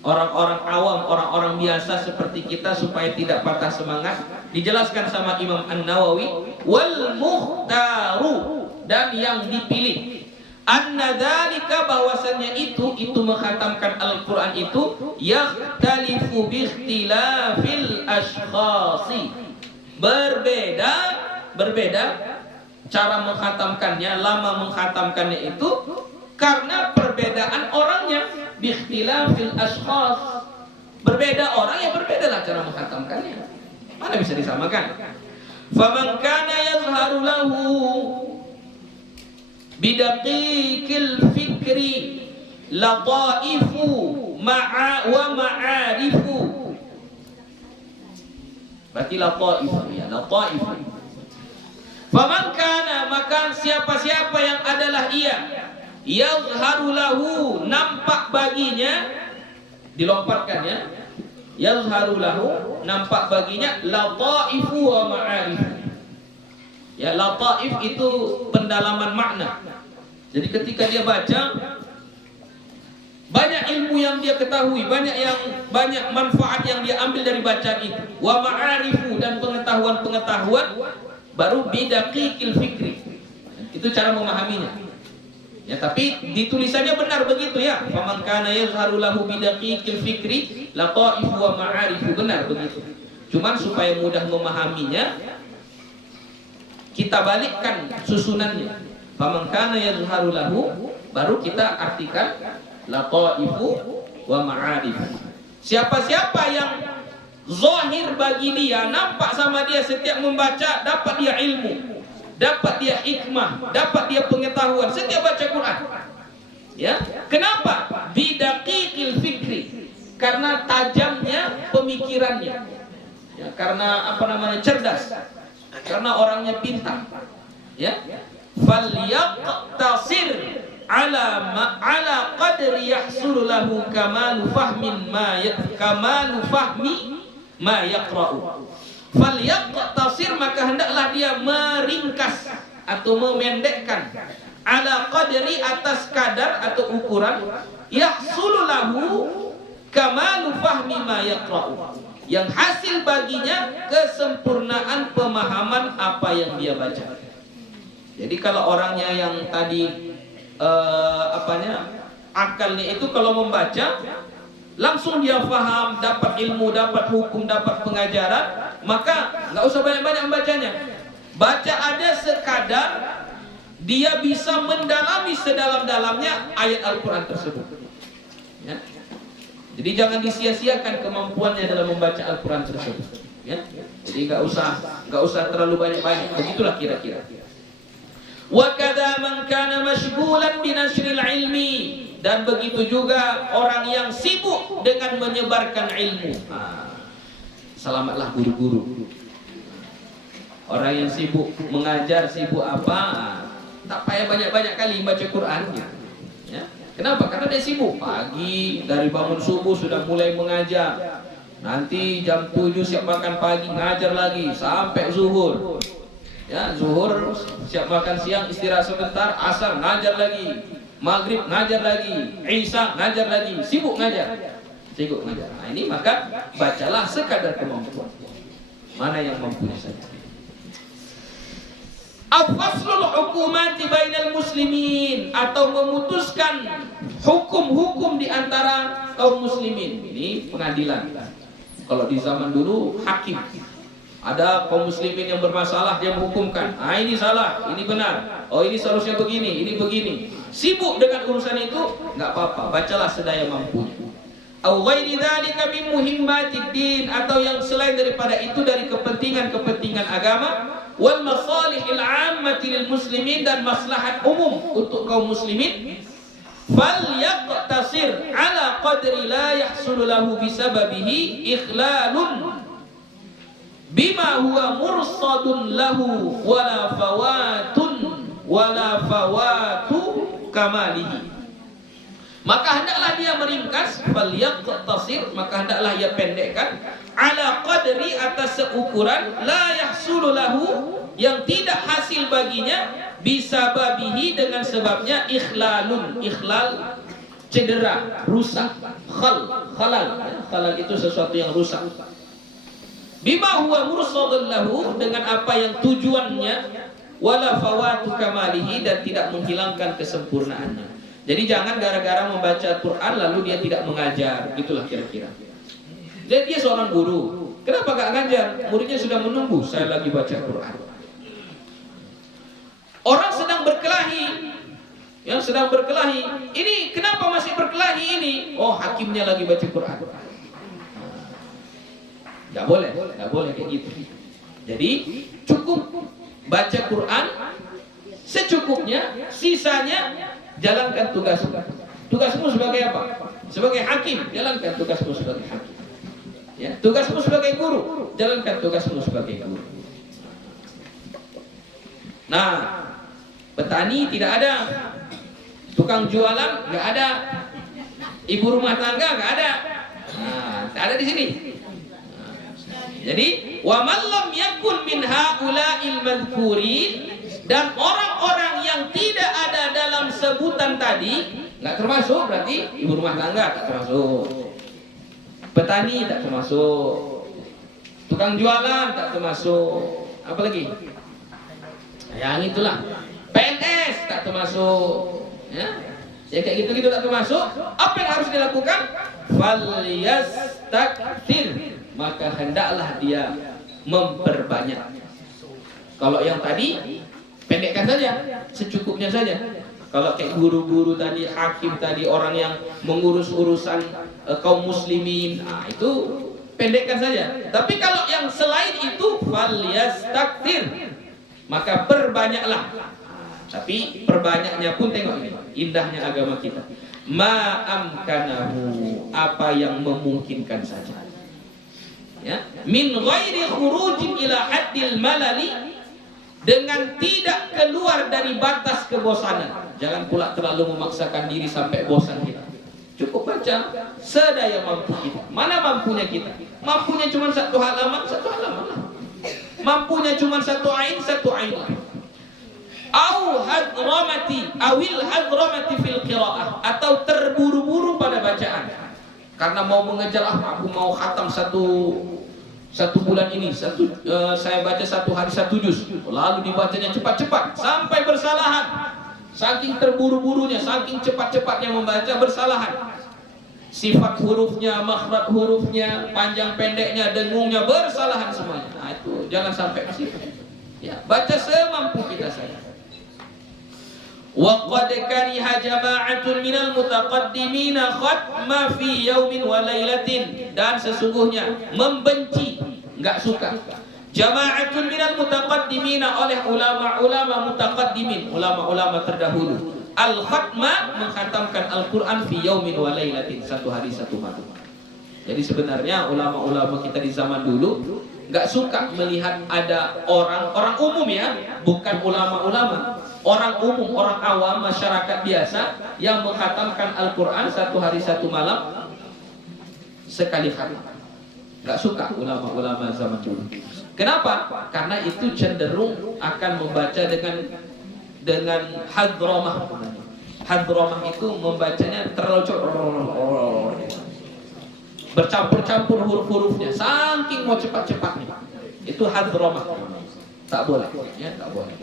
Orang-orang awam, orang-orang biasa seperti kita supaya tidak patah semangat. Dijelaskan sama Imam An-Nawawi, wal mukhtaru, dan yang dipilih, anna dzalika, bahwasannya itu mengkhatamkan Al-Quran itu yakhtalifu bi ikhtilafil ashkhasi, berbeda cara mengkhatamkannya, lama mengkhatamkannya itu karena perbedaan orangnya. Bi ikhtilafil ashkhas, berbeda orang, ya berbedalah cara mengkhatamkannya. Mana bisa disamakan? Faman kana yazharu lahu bidaqiqil fikri lataifu wa ma'arifu. Berarti lataifu, ya, lataifu. Faman kana, maka siapa-siapa yang adalah ia, yazharu lahu, nampak baginya, dilompatkan, ya, yazharu lahu, nampak baginya, lataifu wa ma'arif. Ya, lataif itu pendalaman makna. Jadi ketika dia baca, banyak ilmu yang dia ketahui, banyak manfaat yang dia ambil dari bacaan itu. Wa ma'arifu, dan pengetahuan-pengetahuan, baru bidaqiqil fikri, Itu cara memahaminya. Ya, tapi ditulisannya benar begitu ya. Faman kana yazharu lahu bidaqiqil fikri laqaifu wa ma'arifu, benar begitu. Cuman supaya mudah memahaminya, kita balikkan susunannya. Faman kana yazharu lahu, baru kita artikan laqaifu wa ma'arifu. Siapa-siapa yang zahir bagi dia, nampak sama dia setiap membaca, dapat dia ilmu, dapat dia hikmah, dapat dia pengetahuan setiap baca Quran. Ya, kenapa? Bidaqiqil fikri, karena tajamnya pemikirannya. Ya, karena cerdas. Karena orangnya pintar. Ya. Falyaqtasir ala qadri yahsul lahu kamalu fahmi ma yaqra'u. Falyaqtasir, maka hendaklah dia meringkas atau memendekkan, ala qadri, atas kadar atau ukuran, yahsul lahu kamalu fahmi ma yaqra'u, yang hasil baginya kesempurnaan pemahaman apa yang dia baca. Jadi kalau orangnya yang tadi akalnya itu kalau membaca langsung dia faham, dapat ilmu, dapat hukum, dapat pengajaran, maka nggak usah banyak-banyak membacanya. Baca aja sekadar dia bisa mendalami sedalam-dalamnya ayat Al-Quran tersebut. Ya. Jadi jangan disia-siakan kemampuannya dalam membaca Al-Quran tersebut. Ya. Jadi nggak usah terlalu banyak-banyak. Begitulah kira-kira. Wa kadza man kana mashghulan bi nashril ilmi, dan begitu juga orang yang sibuk dengan menyebarkan ilmu. Selamatlah guru-guru. Orang yang sibuk mengajar, sibuk tak payah banyak-banyak kali baca Quran. Ya. Kenapa? Karena dia sibuk. Pagi dari bangun subuh sudah mulai mengajar. Nanti jam 7 siap makan pagi, ngajar lagi sampai zuhur. Ya, zuhur siap makan siang, istirahat sebentar, asar ngajar lagi, maghrib ngajar lagi, isya ngajar lagi, sibuk ngajar. Nah, ini maka bacalah sekadar kemampuan. Mana yang mampu saja. Al-faslul hukumati bainal muslimin, atau memutuskan hukum-hukum di antara kaum muslimin. Ini pengadilan. Kalau di zaman dulu hakim. Ada kaum muslimin yang bermasalah, dia menghukumkan. Ini salah, ini benar. Oh, ini seharusnya begini, ini begini. Sibuk dengan urusan itu, nggak apa-apa. Bacalah sedaya mampunya. Au ghairi dzalika min muhimmatid din, atau yang selain daripada itu dari kepentingan-kepentingan agama, wal masalihil 'ammati lil muslimin, dan maslahat umum untuk kaum muslimin. Fal yaqtasir ala qadri la yahsulu lahu bisababihi ikhlalun bima huwa mursadun lahu wala fawatu kamalihi. Maka hendaklah dia meringkas, falyaqtasir, maka hendaklah ia pendekkan, ala qadri, atas seukuran, la yahsulu lahu, yang tidak hasil baginya, bisababihi, dengan sebabnya, ikhlalun, ikhlal cedera, rusak, khalal itu sesuatu yang rusak. Bima huwa mursadun lahu, dengan apa yang tujuannya, wala fawatu kamalihi, dan tidak menghilangkan kesempurnaannya. Jadi jangan gara-gara membaca Quran lalu dia tidak mengajar, gitulah kira-kira. Dan dia seorang guru, kenapa gak ngajar? Muridnya sudah menunggu, saya lagi baca Quran. Orang sedang berkelahi, ini kenapa masih berkelahi ini? Oh, hakimnya lagi baca Quran. Gak boleh kayak gitu. Jadi cukup baca Quran secukupnya, sisanya jalankan tugasmu. Tugasmu sebagai apa? Sebagai hakim, jalankan tugasmu sebagai hakim. Ya, tugasmu sebagai guru, jalankan tugasmu sebagai guru. Nah, petani tidak ada, tukang jualan nggak ada, ibu rumah tangga nggak ada. Nah, ada di sini. Jadi, wa man lam yakun min haula'il madhkurin, dan orang-orang yang tidak ada dalam sebutan tadi, nggak termasuk, berarti ibu rumah tangga tak termasuk, petani tak termasuk, tukang jualan tak termasuk, apa lagi? Yang itulah. PNS tak termasuk, ya kayak gitu-gitu tak termasuk. Apa yang harus dilakukan? Falyastakthir, maka hendaklah dia memperbanyak. Kalau yang tadi pendekkan saja, secukupnya saja. Kalau kayak guru-guru tadi, hakim tadi, orang yang mengurus urusan kaum muslimin, itu pendekkan saja. Tapi kalau yang selain itu, falyastakthir, maka perbanyaklah. Tapi perbanyaknya pun tengok ini, indahnya agama kita. Ma'amkanahu, apa yang memungkinkan saja. Ya, min ghairi khurujin ila haddil malali, dengan tidak keluar dari batas kebosanan. Jangan pula terlalu memaksakan diri sampai bosan kita. Cukup baca sedaya mampu kita. Mana mampunya kita? Mampunya cuma satu halaman lah. Mampunya cuma satu ain lah. Au hadramati, awil hadramati fil qiraah, atau terburu-buru pada bacaan. Karena mau mengejar, aku mau khatam satu bulan ini, saya baca satu hari satu juz, lalu dibacanya cepat-cepat sampai bersalahan. Saking terburu-burunya, saking cepat-cepatnya membaca, bersalahan. Sifat hurufnya, makhraj hurufnya, panjang pendeknya, dengungnya, bersalahan semuanya. Nah itu jangan sampai ke situ. Ya, baca semampu kita saja. Wa qad kariha jama'atun minal mutaqaddimina khatma fi yaumin wa lailatin, dan sesungguhnya membenci, enggak suka, jama'atun minal mutaqaddimina, oleh ulama-ulama mutaqaddimin, ulama-ulama terdahulu, al-khatma, mengkhatamkan Al-Qur'an fi yaumin wa lailatin, satu hari satu malam. Jadi sebenarnya ulama-ulama kita di zaman dulu enggak suka melihat ada orang umum, ya, bukan ulama-ulama, orang umum, orang awam, masyarakat biasa yang mengkhatamkan Al-Quran satu hari satu malam sekali khatam. Nggak suka ulama-ulama zaman dulu. Kenapa? Karena itu cenderung akan membaca dengan hadramah. Hadramah itu membacanya terlalu bercampur-campur huruf-hurufnya, saking mau cepat-cepatnya. Itu hadramah. Tak boleh, ya, tak boleh.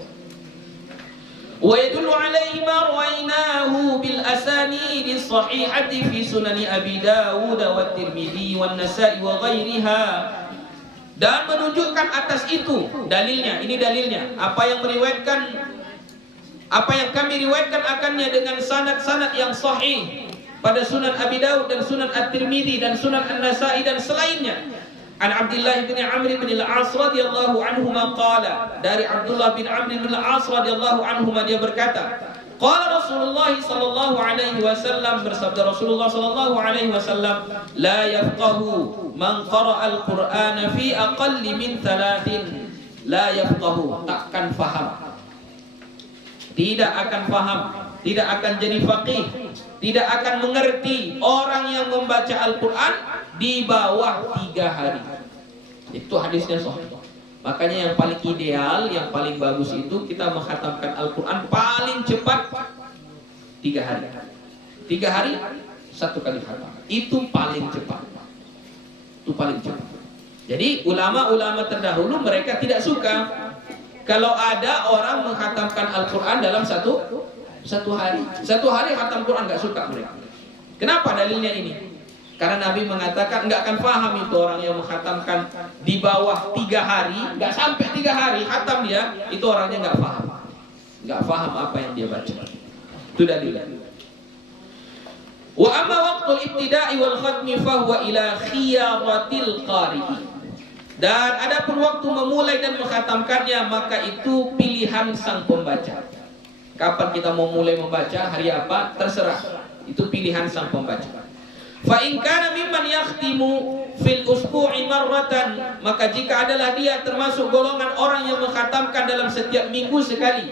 Wa yadullu alaihi ma rawainahu bil asanid as-sahihati fi sunan Abi Dawud wa Tirmidzi wa Nasa'i wa ghairiha. Dan menunjukkan atas itu dalilnya, ini dalilnya, apa yang kami riwayatkan akannya dengan sanad-sanad yang sahih pada Sunan Abi Dawud dan Sunan At-Tirmidzi dan Sunan An-Nasa'i dan selainnya. An Abdullah bin Amr bin Al-As radhiyallahu anhuma qala, dari Abdullah bin Amr bin Al-As radhiyallahu anhuma dia berkata, qala Rasulullah sallallahu alaihi wasallam, bersabda Rasulullah sallallahu alaihi wasallam, la yafqahu man qara'a al-Qur'ana fi aqalli min 3, la yafqahu, takkan faham, tidak akan faham, tidak akan jadi faqih, tidak akan mengerti orang yang membaca Al-Quran di bawah 3 hari. Itu hadisnya sahih. Makanya yang paling ideal, yang paling bagus itu kita mengkhatamkan Al-Quran paling cepat 3 hari. 3 hari 1 kali khatam. Itu paling cepat. Itu paling cepat. Jadi ulama-ulama terdahulu mereka tidak suka kalau ada orang mengkhatamkan Al-Quran dalam satu hari. 1 hari khatam Quran, nggak suka mereka. Kenapa dalilnya ini? Karena Nabi mengatakan nggak akan paham itu orang yang mengkhatamkan di bawah 3 hari, nggak sampai 3 hari khatam dia, itu orangnya nggak paham apa yang dia baca. Itu dalilnya. Wa amma waqtul ibtida'i wal khatmi fa huwa ila khiyaratil qari'i. Dan adapun waktu memulai dan mengkhatamkannya, maka itu pilihan sang pembaca. Kapan kita mau mulai membaca, hari apa, terserah. Itu pilihan sang pembaca. Fa in kana mimman yakhtimu fil usbu'i marratan, maka jika adalah dia termasuk golongan orang yang mengkhatamkan dalam setiap minggu sekali.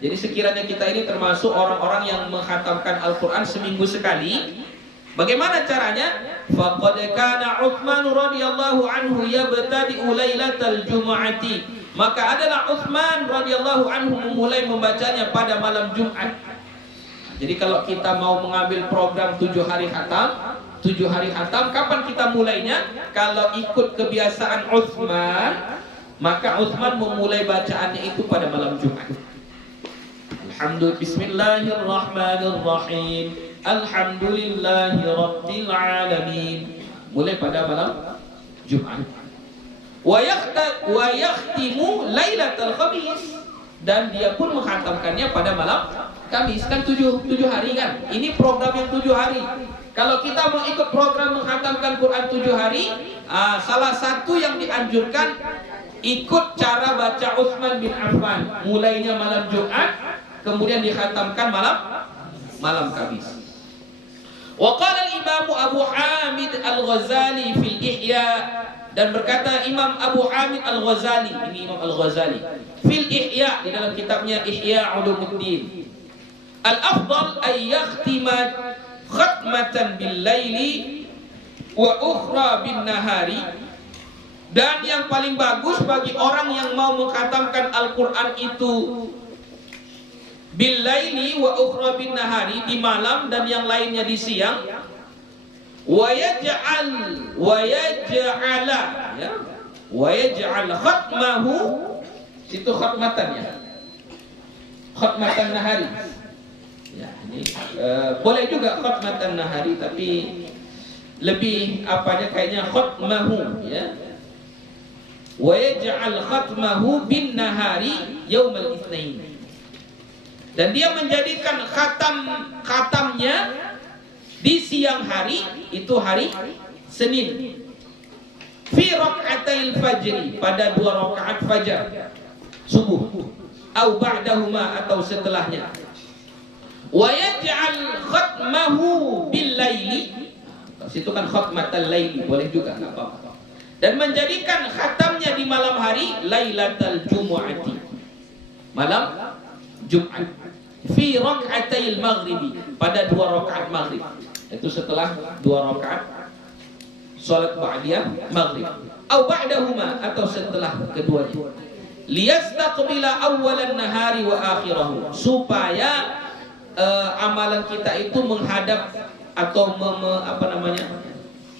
Jadi sekiranya kita ini termasuk orang-orang yang mengkhatamkan Al-Quran seminggu sekali, bagaimana caranya? Faqad kana Utsman radhiyallahu anhu yabtadi'u lailatal jumu'ati, maka adalah Utsman radhiyallahu anhu memulai membacanya pada malam Jumat. Jadi kalau kita mau mengambil program 7 hari khatam, kapan kita mulainya? Kalau ikut kebiasaan Utsman, maka Utsman memulai bacaannya itu pada malam Jumat. Bismillahirrahmanirrahim. Alhamdulillahi Rabbil Alamin. Mulai pada malam Jumat. Wa yakhtimu Lailatul Khamis, dan dia pun menghatamkannya pada malam Kamis. Kan 7 hari kan? Ini program yang 7 hari. Kalau kita mau ikut program menghatamkan Quran 7 hari, salah satu yang dianjurkan ikut cara baca Utsman bin Affan. Mulainya malam Jumat, kemudian dikhatamkan malam Kamis. Wa qala al-Imam Abu Hamid Al-Ghazali fil Ihya, dan berkata Imam Abu Hamid Al-Ghazali, ini Imam Al-Ghazali, fil Ihya, di dalam kitabnya Ihya Ulumuddin, al-afdal ay yakhtima khatmatan bil laili wa ukhra bin nahari, dan yang paling bagus bagi orang yang mau mengkhatamkan Al-Quran itu bil laili wa ukhra bin nahari, di malam dan yang lainnya di siang, wa yaj'al khatmahu, itu khatmatannya, khatmatan nahari ya, ini boleh juga khatmatan nahari, tapi lebih apanya kayaknya khatmahu ya. Wa yaj'al khatmahu bin nahari yaumal itsnain, dan dia menjadikan khatamnya di siang hari, itu hari Senin, fi raka'atil fajri, pada 2 rakaat fajar subuh, au ba'dahuma, atau setelahnya. Wa yaj'al khatmahu bil laili, situ kan khatmatal laili, boleh juga enggak apa-apa. Dan menjadikan khatamnya di malam hari, Lailatul Jumu'ati, malam Jumat, fi raka'atil maghribi, pada 2 rakaat maghrib, itu setelah 2 rakaat salat ba'diyah maghrib, au ba'dahuma, atau setelah keduanya, liyastaqbila awwalan nahari wa akhirahu, supaya amalan kita itu menghadap atau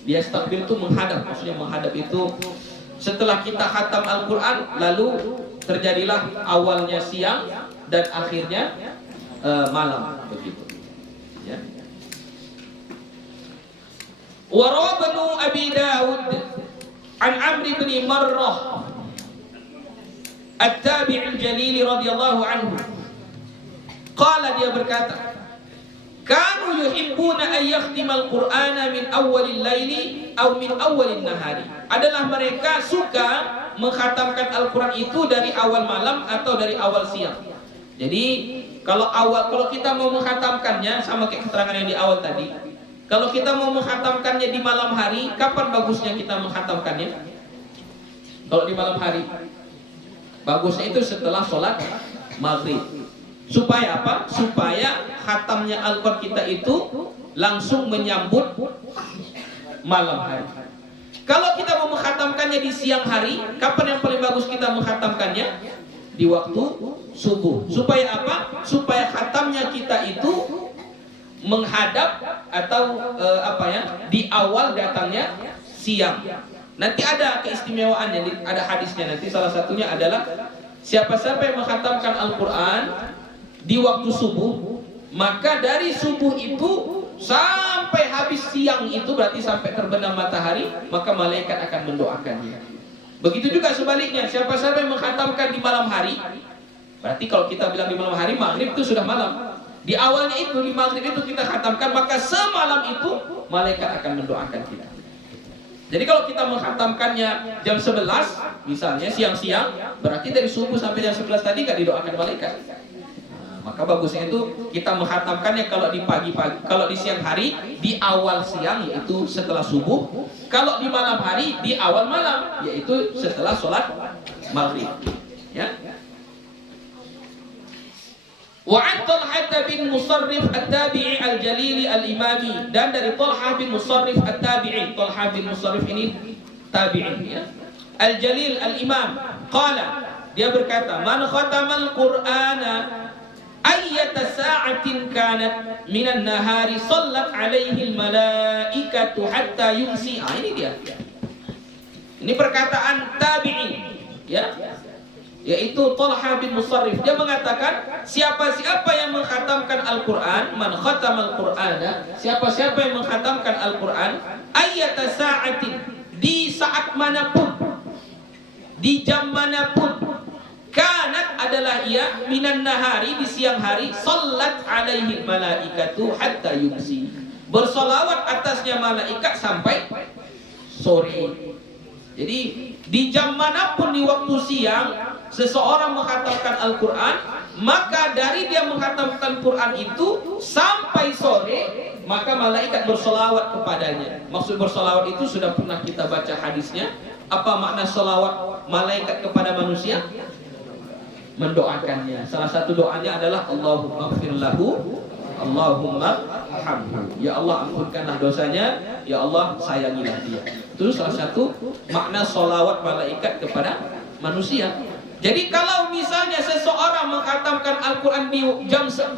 liyastaqbil itu menghadap, maksudnya menghadap itu setelah kita khatam Al-Quran, lalu terjadilah awalnya siang dan akhirnya malam, begitu ya. Wa rawahu Abi Dawud an Amr bin Marrah at-tabi' al-jalil radhiyallahu anhu, qala, dia berkata, kanu yuhibbuna an yakhtimal Qur'ana min awwalil laili aw min awwalin nahari, adalah mereka suka mengkhatamkan Al-Quran itu dari awal malam atau dari awal siang. Jadi kalau kita mau mengkhatamkannya, sama kayak keterangan yang di awal tadi, kalau kita mau mengkhatamkannya di malam hari, kapan bagusnya kita mengkhatamkannya? Kalau di malam hari, bagusnya itu setelah sholat maghrib. Supaya apa? Supaya khatamnya Al-Quran kita itu langsung menyambut malam hari. Kalau kita mau mengkhatamkannya di siang hari, kapan yang paling bagus kita mengkhatamkannya? Di waktu subuh. Supaya apa? Supaya khatamnya kita itu menghadap atau di awal datangnya siang. Nanti ada keistimewaannya, ada hadisnya nanti, salah satunya adalah siapa yang mengkhatamkan Al-Quran di waktu subuh, maka dari subuh itu sampai habis siang, itu berarti sampai terbenam matahari, maka malaikat akan mendoakannya. Begitu juga sebaliknya, siapa yang mengkhatamkan di malam hari, berarti kalau kita bilang di malam hari, maghrib itu sudah malam. Di awalnya itu, di maghrib itu kita khatamkan, maka semalam itu malaikat akan mendoakan kita. Jadi kalau kita mengkhatamkannya jam 11 misalnya, siang-siang, berarti dari subuh sampai jam 11 tadi gak didoakan malaikat. Maka bagusnya itu kita menghatamkannya kalau di pagi-pagi, kalau di siang hari di awal siang, yaitu setelah subuh. Kalau di malam hari di awal malam, yaitu setelah sholat maghrib. Ya. Wa an Talhah bin Musarrif at-Tabi'i al-Jalili al-Imami, dan dari Talhah bin Musarrif at-Tabi'i, Talhah bin Musarrif ini tabi'in ya, al-Jalil al-Imam, qala, dia berkata, man khatamal Qur'ana ayyata sa'atin kanat minan nahari sallat alaihi al-malaikatu hatta yumsi. Ini dia. Ini perkataan tabi'in ya. yaitu Talha bin Musarrif. Dia mengatakan, siapa-siapa yang mengkhatamkan Al-Quran, man khatamal Qur'ana, siapa-siapa yang mengkhatamkan Al-Quran, ayyata sa'atin, di saat manapun, di jam manapun, kanat adalah ia, minan nahari, di siang hari, sallat alaihi malaikatu hatta yumsi, bersolawat atasnya malaikat sampai sore. Jadi di jam manapun di waktu siang seseorang mengkhatamkan Al-Quran, maka dari dia mengkhatamkan Quran itu sampai sore, maka malaikat bersolawat kepadanya. Maksud bersolawat itu sudah pernah kita baca hadisnya. Apa makna solawat malaikat kepada manusia? Mendoakannya. Salah satu doanya adalah Allahumma gfir lahu, Allahumma arhamhu. Ya Allah, ampunkanlah dosanya, ya Allah, sayangilah dia. Itu salah satu makna solawat malaikat kepada manusia. Jadi kalau misalnya seseorang mengkhatamkan Al-Quran di jam 10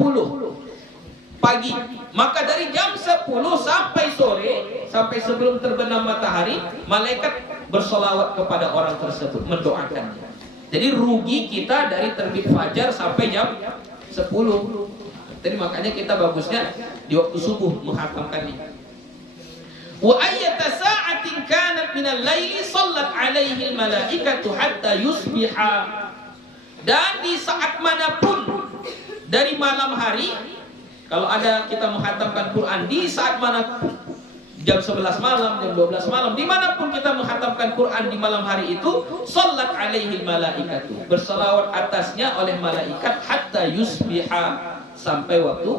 pagi, maka dari jam 10 sampai sore, sampai sebelum terbenam matahari, malaikat bersolawat kepada orang tersebut, mendoakannya. Jadi rugi kita dari terbit fajar sampai jam 10. Jadi makanya kita bagusnya di waktu subuh menghatamkannya. Wa ayyata sa'atin kanat minal laili sallat alaihi al-malaikatu hatta yusbiha. Dan di saat manapun dari malam hari, kalau ada kita menghatamkan Quran di saat manapun, jam 11 malam, jam 12 malam, dimanapun kita menghatamkan Quran di malam hari itu, sallat alaihi al-malaikatu, bersalawat atasnya oleh malaikat hatta yusbiha, sampai waktu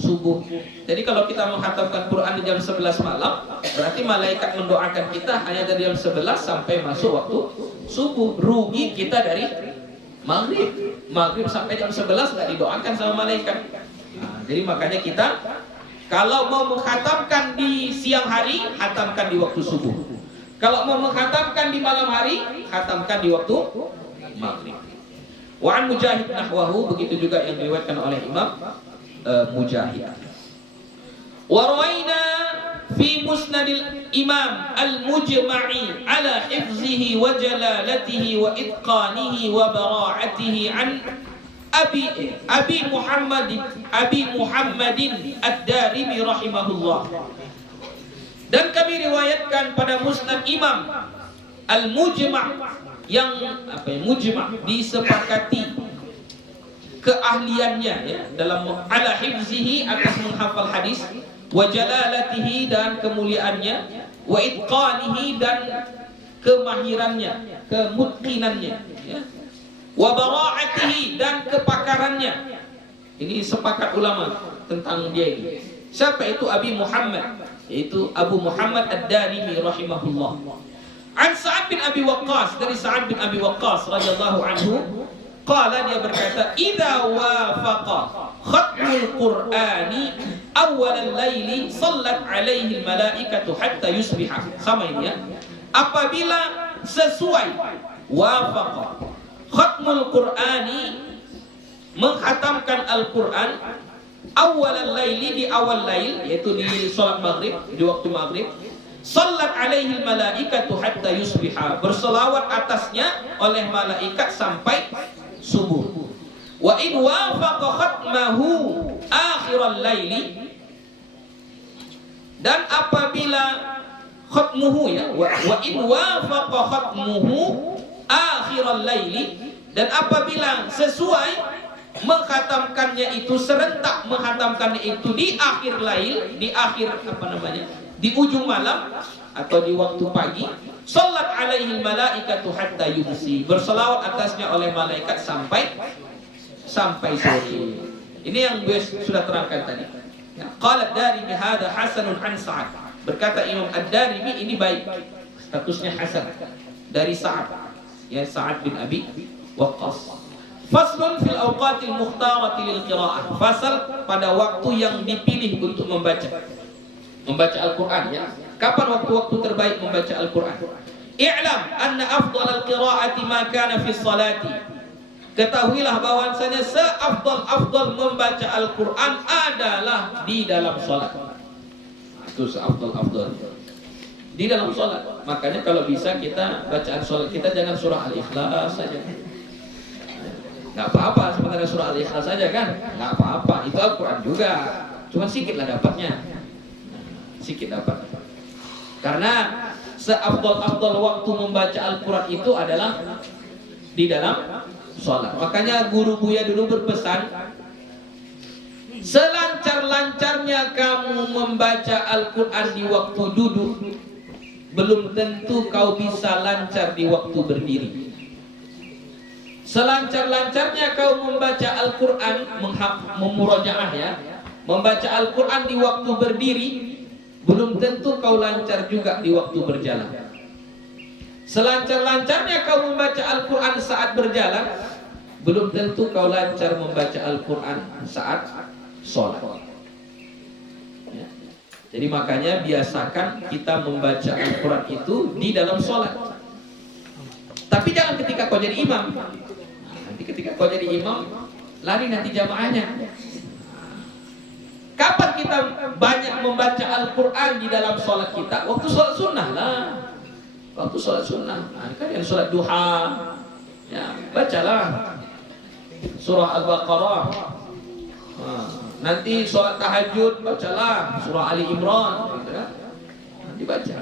subuh. Jadi kalau kita menghatamkan Quran di jam 11 malam, berarti malaikat mendoakan kita hanya dari jam 11 sampai masuk waktu subuh. Rugi kita dari maghrib sampai jam 11 nggak didoakan sama malaikat. Nah, jadi makanya kita kalau mau menghatamkan di siang hari, hatamkan di waktu subuh. Kalau mau menghatamkan di malam hari, hatamkan di waktu maghrib. Wa an Mujahid nahwahu, begitu juga yang diriwayatkan oleh Imam Mujahid. Wa rawaina fi musnadil Imam al-Mujma'i ala hifzihi wa jalalatihi wa itqanihi wa bara'atihi an Abi Muhammadin ad-Darimi rahimahullah. Dan kami riwayatkan pada musnad Imam al-Mujma', yang mujma' disepakati keahliannya, ya, dalam ala hifzihi, atas menghafal hadis, wa jalalatihi, dan kemuliaannya, wa itqanihi, dan kemahirannya, kemutqinannya, ya, wa bara'atihi, dan kepakarannya. Ini sepakat ulama tentang dia ini. Siapa itu Abi Muhammad? Yaitu Abu Muhammad ad-Darimi rahimahullah. An Sa'ad bin Abi Waqqas, dari Sa'ad bin Abi Waqqas radhiyallahu anhu, qala, dia berkata, idza wafaqa khatmul Qur'ani awwal al-laili sallat alaihi al-malaikatu hatta yusbiha. Sama ini, ya. Apabila sesuai wafaqa khatmul Qur'ani, menghatamkan Al-Qur'an, awwal al-laili, di awal lail, yaitu di salat maghrib, di waktu maghrib, sallat alaihi malaikatu hatta yusbiha, berselawat atasnya oleh malaikat sampai subuh. Wa in wafaqa khatmahu akhiral laili, dan apabila khatmuhu, ya, wa in wafaqa khatmuhu akhiral laili, dan apabila sesuai menghatamkannya itu, serentak menghatamkannya itu di akhir lail, di akhir di ujung malam atau di waktu pagi, salat alaihi malaikatu hatta yumsi, berselawat atasnya oleh malaikat sampai sore. Ini yang gue sudah terangkan tadi. Qala ad-Darimi hadza hasanun an Sa'ad. Berkata Imam ad-Darimi, ini baik, statusnya hasan, dari Sa'ad, ya, Sa'ad bin Abi Waqqas. Faslun fil awqatil mukhtarati lil qira'ah. Fasal pada waktu yang dipilih untuk membaca Al-Quran, ya. Kapan waktu-waktu terbaik membaca Al-Quran? I'lam anna afdal al-qira'ati ma kana fi salati. Ketahuilah bahwasanya seafdal membaca Al-Quran adalah di dalam salat. Itu seafdal di dalam salat. Makanya kalau bisa kita bacaan salat kita jangan surah Al-Ikhlas saja. Nggak apa-apa, sebenarnya surah Al-Ikhlas saja kan, nggak apa-apa. Itu Al-Quran juga, cuma sedikit lah dapatnya, sedikit dapat. Karena seafdol-afdol waktu membaca Al-Quran itu adalah di dalam sholat. Makanya guru Buya dulu berpesan, selancar-lancarnya kamu membaca Al-Quran di waktu duduk, belum tentu kau bisa lancar di waktu berdiri. Selancar-lancarnya kau membaca Al-Quran, memurajaah ya, membaca Al-Quran di waktu berdiri, belum tentu kau lancar juga di waktu berjalan. Selancar-lancarnya kau membaca Al-Quran saat berjalan, belum tentu kau lancar membaca Al-Quran saat sholat. Ya. Jadi makanya biasakan kita membaca Al-Quran itu di dalam sholat. Tapi jangan ketika kau jadi imam. Nanti ketika kau jadi imam, lari nanti jamaahnya. Kapan kita banyak membaca Al-Quran di dalam sholat kita? Waktu sholat sunnah lah. Waktu sholat sunnah. Nah, kan yang sholat duha, ya, bacalah surah Al-Baqarah. Nah, nanti sholat tahajud, bacalah surah Ali Imran. Gitu, ya. Nanti baca.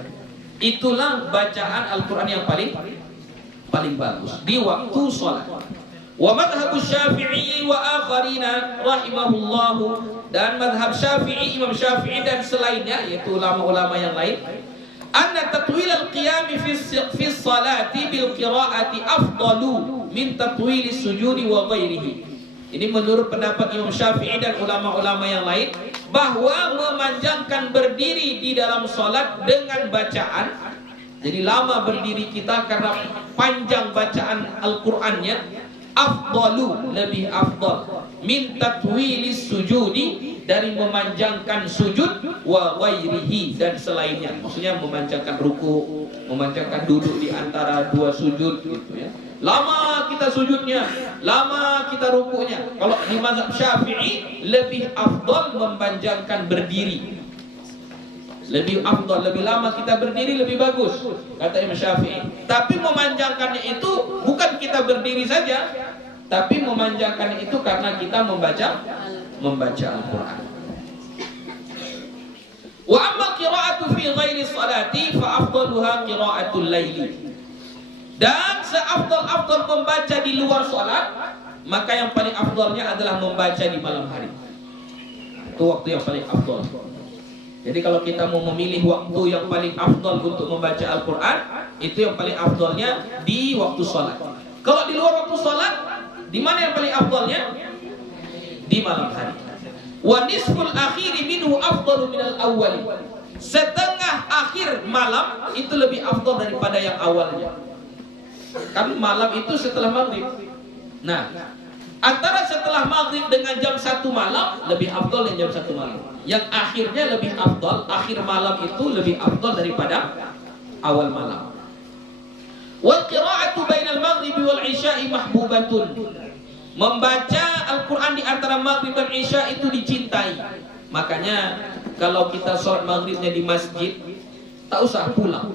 Itulah bacaan Al-Quran yang paling bagus di waktu sholat. Wa madhhabu Syafi'i wa akharina rahimahullahu, dan madhab Syafi'i, Imam Syafi'i dan selainnya, yaitu ulama-ulama yang lain, anna tatwil al-qiyam fi salati bil qira'ati afdalu min tatwil as-sujudi wa ghairihi. Ini menurut pendapat Imam Syafi'i dan ulama-ulama yang lain, bahwa memanjangkan berdiri di dalam salat dengan bacaan, jadi lama berdiri kita karena panjang bacaan Al-Qur'annya, afdalu, lebih afdal, min tatwilis sujudi, dari memanjangkan sujud, wa ghairihi, dan selainnya. Maksudnya memanjangkan ruku, memanjangkan duduk di antara dua sujud gitu ya. Lama kita sujudnya, lama kita rukunya. Kalau di mazhab Syafi'i lebih afdal memanjangkan berdiri. Lebih afdal, lebih lama kita berdiri lebih bagus, kata Imam Syafi'i. Tapi memanjangkannya itu bukan kita berdiri saja, tapi memanjangkan itu karena kita membaca Al-Quran. Wa amma qira'atu fi ghairi salati fa afdaluha qira'atul laili. Dan seafdal-afdal membaca di luar salat, maka yang paling afdalnya adalah membaca di malam hari. Itu waktu yang paling afdal. Jadi kalau kita mau memilih waktu yang paling afdal untuk membaca Al-Quran, itu yang paling afdalnya di waktu salat. Kalau di luar waktu salat, di mana yang paling afdalnya? Di malam hari. Wa nisful akhiri minhu afdalu minal awwali. Setengah akhir malam itu lebih afdal daripada yang awalnya. Kan malam itu setelah maghrib. Nah, antara setelah maghrib dengan jam 1 malam lebih afdal yang jam 1 malam. Yang akhirnya lebih afdal, akhir malam itu lebih afdal daripada awal malam. Wal qira'atu bainal maghribi wal isya'i mahbubatun. Membaca Al-Quran di antara maghrib dan isya itu dicintai. Makanya kalau kita sholat maghribnya di masjid, tak usah pulang,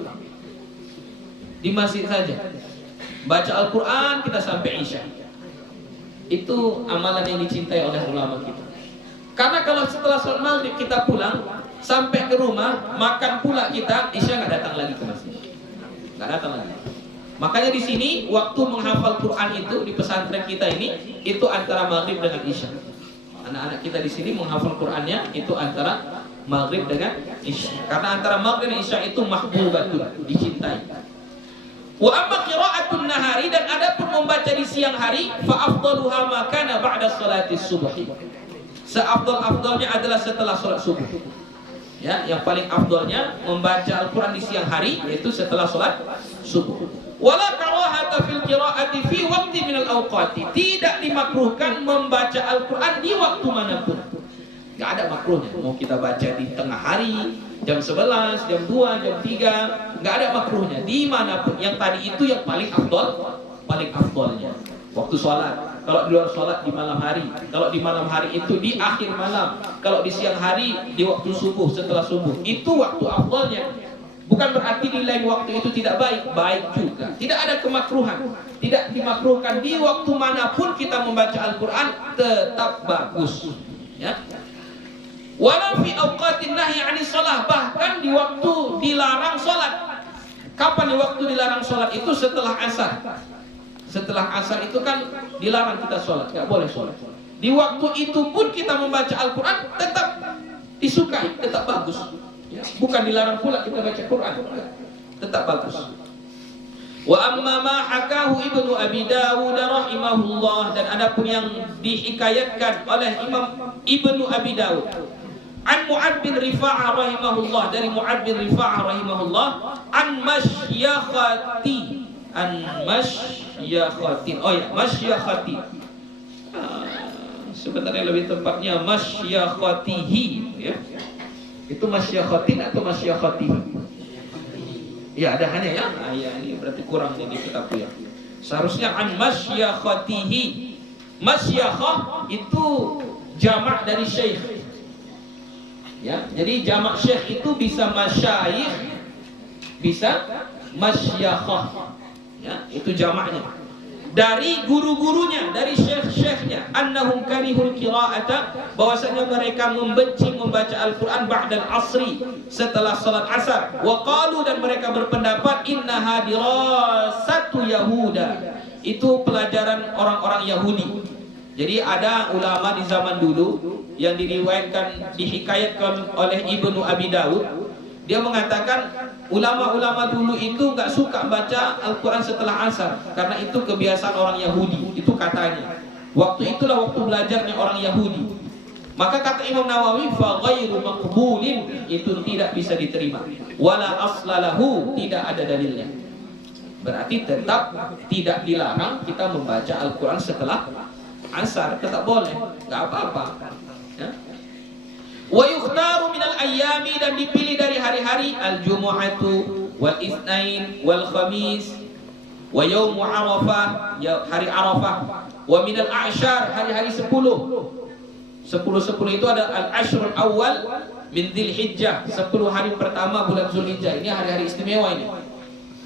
di masjid saja baca Al-Quran kita sampai isya. Itu amalan yang dicintai oleh ulama kita. Karena kalau setelah sholat maghrib kita pulang, sampai ke rumah, makan pula kita, isya nggak datang lagi ke masjid, nggak datang lagi. Makanya di sini waktu menghafal Quran itu di pesantren kita ini, itu antara maghrib dengan isya. Anak-anak kita di sini menghafal Qurannya itu antara maghrib dengan isya. Karena antara maghrib dan isya itu mahbubatun, dicintai. Wa amma qira'atun nahari, dan adapun membaca di siang hari, fa afdaluha ma kana ba'da salati subhi. Seafdal-afdalnya adalah setelah salat subuh. Ya, yang paling afdalnya membaca Al-Quran di siang hari, yaitu setelah salat subuh. Wala karahata fil qira'ati fi waqti minal awqati. Tidak dimakruhkan membaca Al-Quran di waktu manapun. Enggak ada makruhnya. Mau kita baca di tengah hari, jam 11, jam 2, jam 3, enggak ada makruhnya. Dimanapun. Yang tadi itu yang paling afdal, paling afdalnya waktu sholat. Kalau di luar sholat di malam hari. Kalau di malam hari itu di akhir malam. Kalau di siang hari di waktu subuh, setelah subuh. Itu waktu afdalnya. Bukan berarti di lain waktu itu tidak baik, baik juga. Tidak ada kemakruhan, tidak dimakruhkan di waktu manapun kita membaca Al-Quran tetap bagus. Ya. Walau fi awqatin nahyi 'anis shalah, bahkan di waktu dilarang salat. Kapan di waktu dilarang salat itu? Setelah asar. Setelah asar itu kan dilarang kita salat, enggak boleh salat. Di waktu itu pun kita membaca Al-Quran tetap disukai, tetap bagus. Ya, bukan dilarang pula kita baca Quran, tetap bagus. Wa amma ma hakahu Ibnu Abi Dawud rahimahullah, dan adapun yang dihikayatkan oleh Imam Ibnu Abi Dawud an Mu'ad bin Rifa'ah rahimahullah, dari Mu'ad bin Rifa'ah rahimahullah, an masyakhatin. Oh ya, masyakhati. Sebenarnya lebih tepatnya masyakhatihi, ya. Itu masyakhatin atau masyakhatihi? Ya, ada hanya ya. Ya, ini berarti kurang di kitab ya. Seharusnya an masyakhatihi. Masyakhah itu jamak dari syekh. Ya, jadi jamak syekh itu bisa masyayikh, bisa masyakhah. Ya, itu jamaknya. Dari guru-gurunya, dari syekh-syekhnya, annahum karihul qira'ata, bahwasanya mereka membenci membaca Al-Qur'an ba'dal asri, setelah salat asar. Wa qalu, dan mereka berpendapat innaha dirasatu yahuda, itu pelajaran orang-orang Yahudi. Jadi ada ulama di zaman dulu yang diriwayatkan, dihikayatkan oleh Ibnu Abi Dawud. Dia mengatakan ulama-ulama dulu itu nggak suka baca Al-Quran setelah asar, karena itu kebiasaan orang Yahudi. Itu katanya. Waktu itulah waktu belajarnya orang Yahudi. Maka kata Imam Nawawi, fa ghairu maqbulin, itu tidak bisa diterima. Wala aslalahu, tidak ada dalilnya. Berarti tetap tidak dilarang kita membaca Al-Quran setelah asar, tetap boleh, nggak apa-apa. Ya. Wa yukhtaru minal ayyami, dan dipilih dari hari-hari al-jumu'atu wal itsnain wal khamis wa yaumu arafah, hari arafah, wa minal a'syar, hari-hari 10 itu ada al-ashrul awal min dzilhijjah, 10 hari pertama bulan Zulhijjah, ini hari-hari istimewa ini.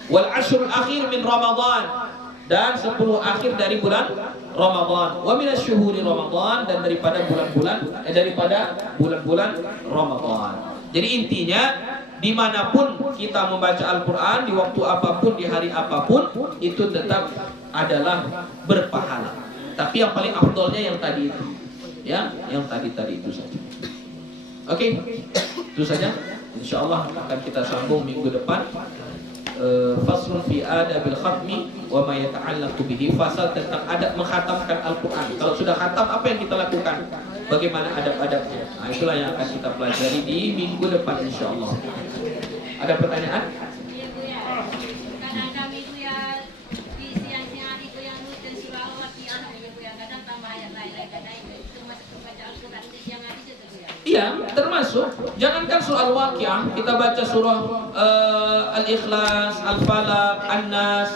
Wal ashrul akhir min Ramadan, dan 10 akhir dari bulan Ramadan. Wa minasyuhuri Ramadan, dan daripada bulan-bulan Ramadan. Jadi intinya, dimanapun kita membaca Al-Quran, di waktu apapun, di hari apapun, itu tetap adalah berpahala. Tapi yang paling afdolnya yang tadi itu, ya, yang tadi itu saja. Oke, itu saja. Insyaallah akan kita sambung minggu depan. Faslun fi adabil khatmi wa ma yata'allaqu bihi, fasal tentang adab mengkhatamkan Al-Quran. Kalau sudah khatam, apa yang kita lakukan? Bagaimana adab-adabnya? Nah, itulah yang akan kita pelajari di minggu depan insyaallah. Ada pertanyaan? Iya Bu ya. Kadang-kadang itu ya di siang-siang itu yang nulis surah Al-Waqiah ya Bu ya. Kadang tambah ayat lain-lain, kadang itu masuk baca Al-Quran di siang hari itu Bu ya. Iya, termasuk. Jangankan surah Al-Waqiah, kita baca surah Al-Ikhlas, Al-Falaq, An-Nas,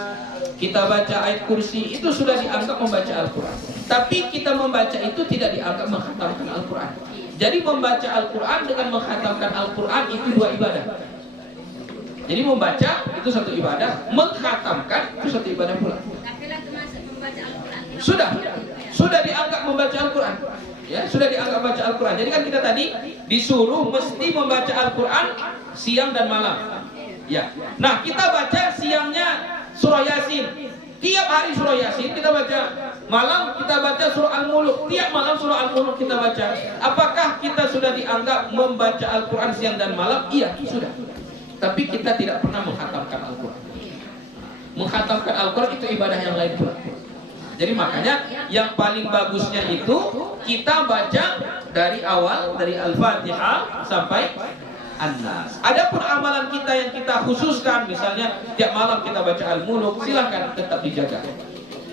kita baca ayat kursi, itu sudah dianggap membaca Al-Quran. Tapi kita membaca itu tidak dianggap mengkhatamkan Al-Quran. Jadi membaca Al-Quran dengan mengkhatamkan Al-Quran itu dua ibadah. Jadi membaca itu satu ibadah, mengkhatamkan itu satu ibadah pula. Tapi termasuk membaca Al-Quran. Sudah dianggap membaca Al-Quran. Ya, sudah dianggap baca Al-Quran. Jadi kan kita tadi disuruh mesti membaca Al-Quran siang dan malam. Ya. Nah, kita baca siangnya surah Yasin. Tiap hari surah Yasin kita baca. Malam kita baca surah Al-Mulk. Tiap malam surah Al-Mulk kita baca. Apakah kita sudah dianggap membaca Al-Quran siang dan malam? Iya, sudah. Tapi kita tidak pernah mengkhatamkan Al-Quran. Mengkhatamkan Al-Quran itu ibadah yang lain pula. Jadi makanya yang paling bagusnya itu kita baca dari awal, dari Al-Fatihah sampai An-Nas. Adapun amalan kita yang kita khususkan, misalnya tiap malam kita baca Al-Mulk, silakan tetap dijaga.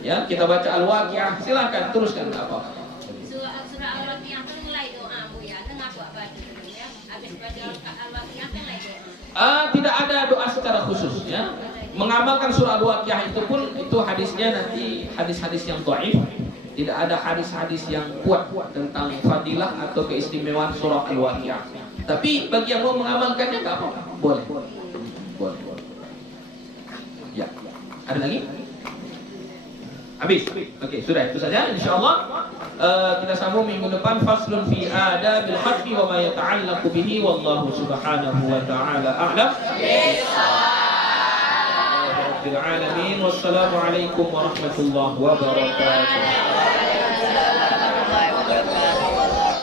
Ya, kita baca Al-Waqiah, silakan teruskan apa. Surah Al-Waqiah itu mulai doa Bu ya. Tengah buat baca ya. Habis baca Al-Waqiah mulai doa. Tidak ada doa secara khusus ya. Mengamalkan surah Al-Waqiah itu pun itu hadisnya nanti hadis-hadis yang dhaif. Tidak ada hadis-hadis yang kuat tentang fadilah atau keistimewaan surah Al-Waqiah. Tapi bagi yang mau mengamalkannya nggak apa-apa, boleh. Ada lagi? Habis. Oke, sudah itu saja insyaallah. Kita sambung minggu depan faslun fi adabil hatfi wa ma yata'allaqu bihi wallahu subhanahu wa ta'ala a'lam. Rabbil alamin wassalamu alaikum warahmatullahi wabarakatuh.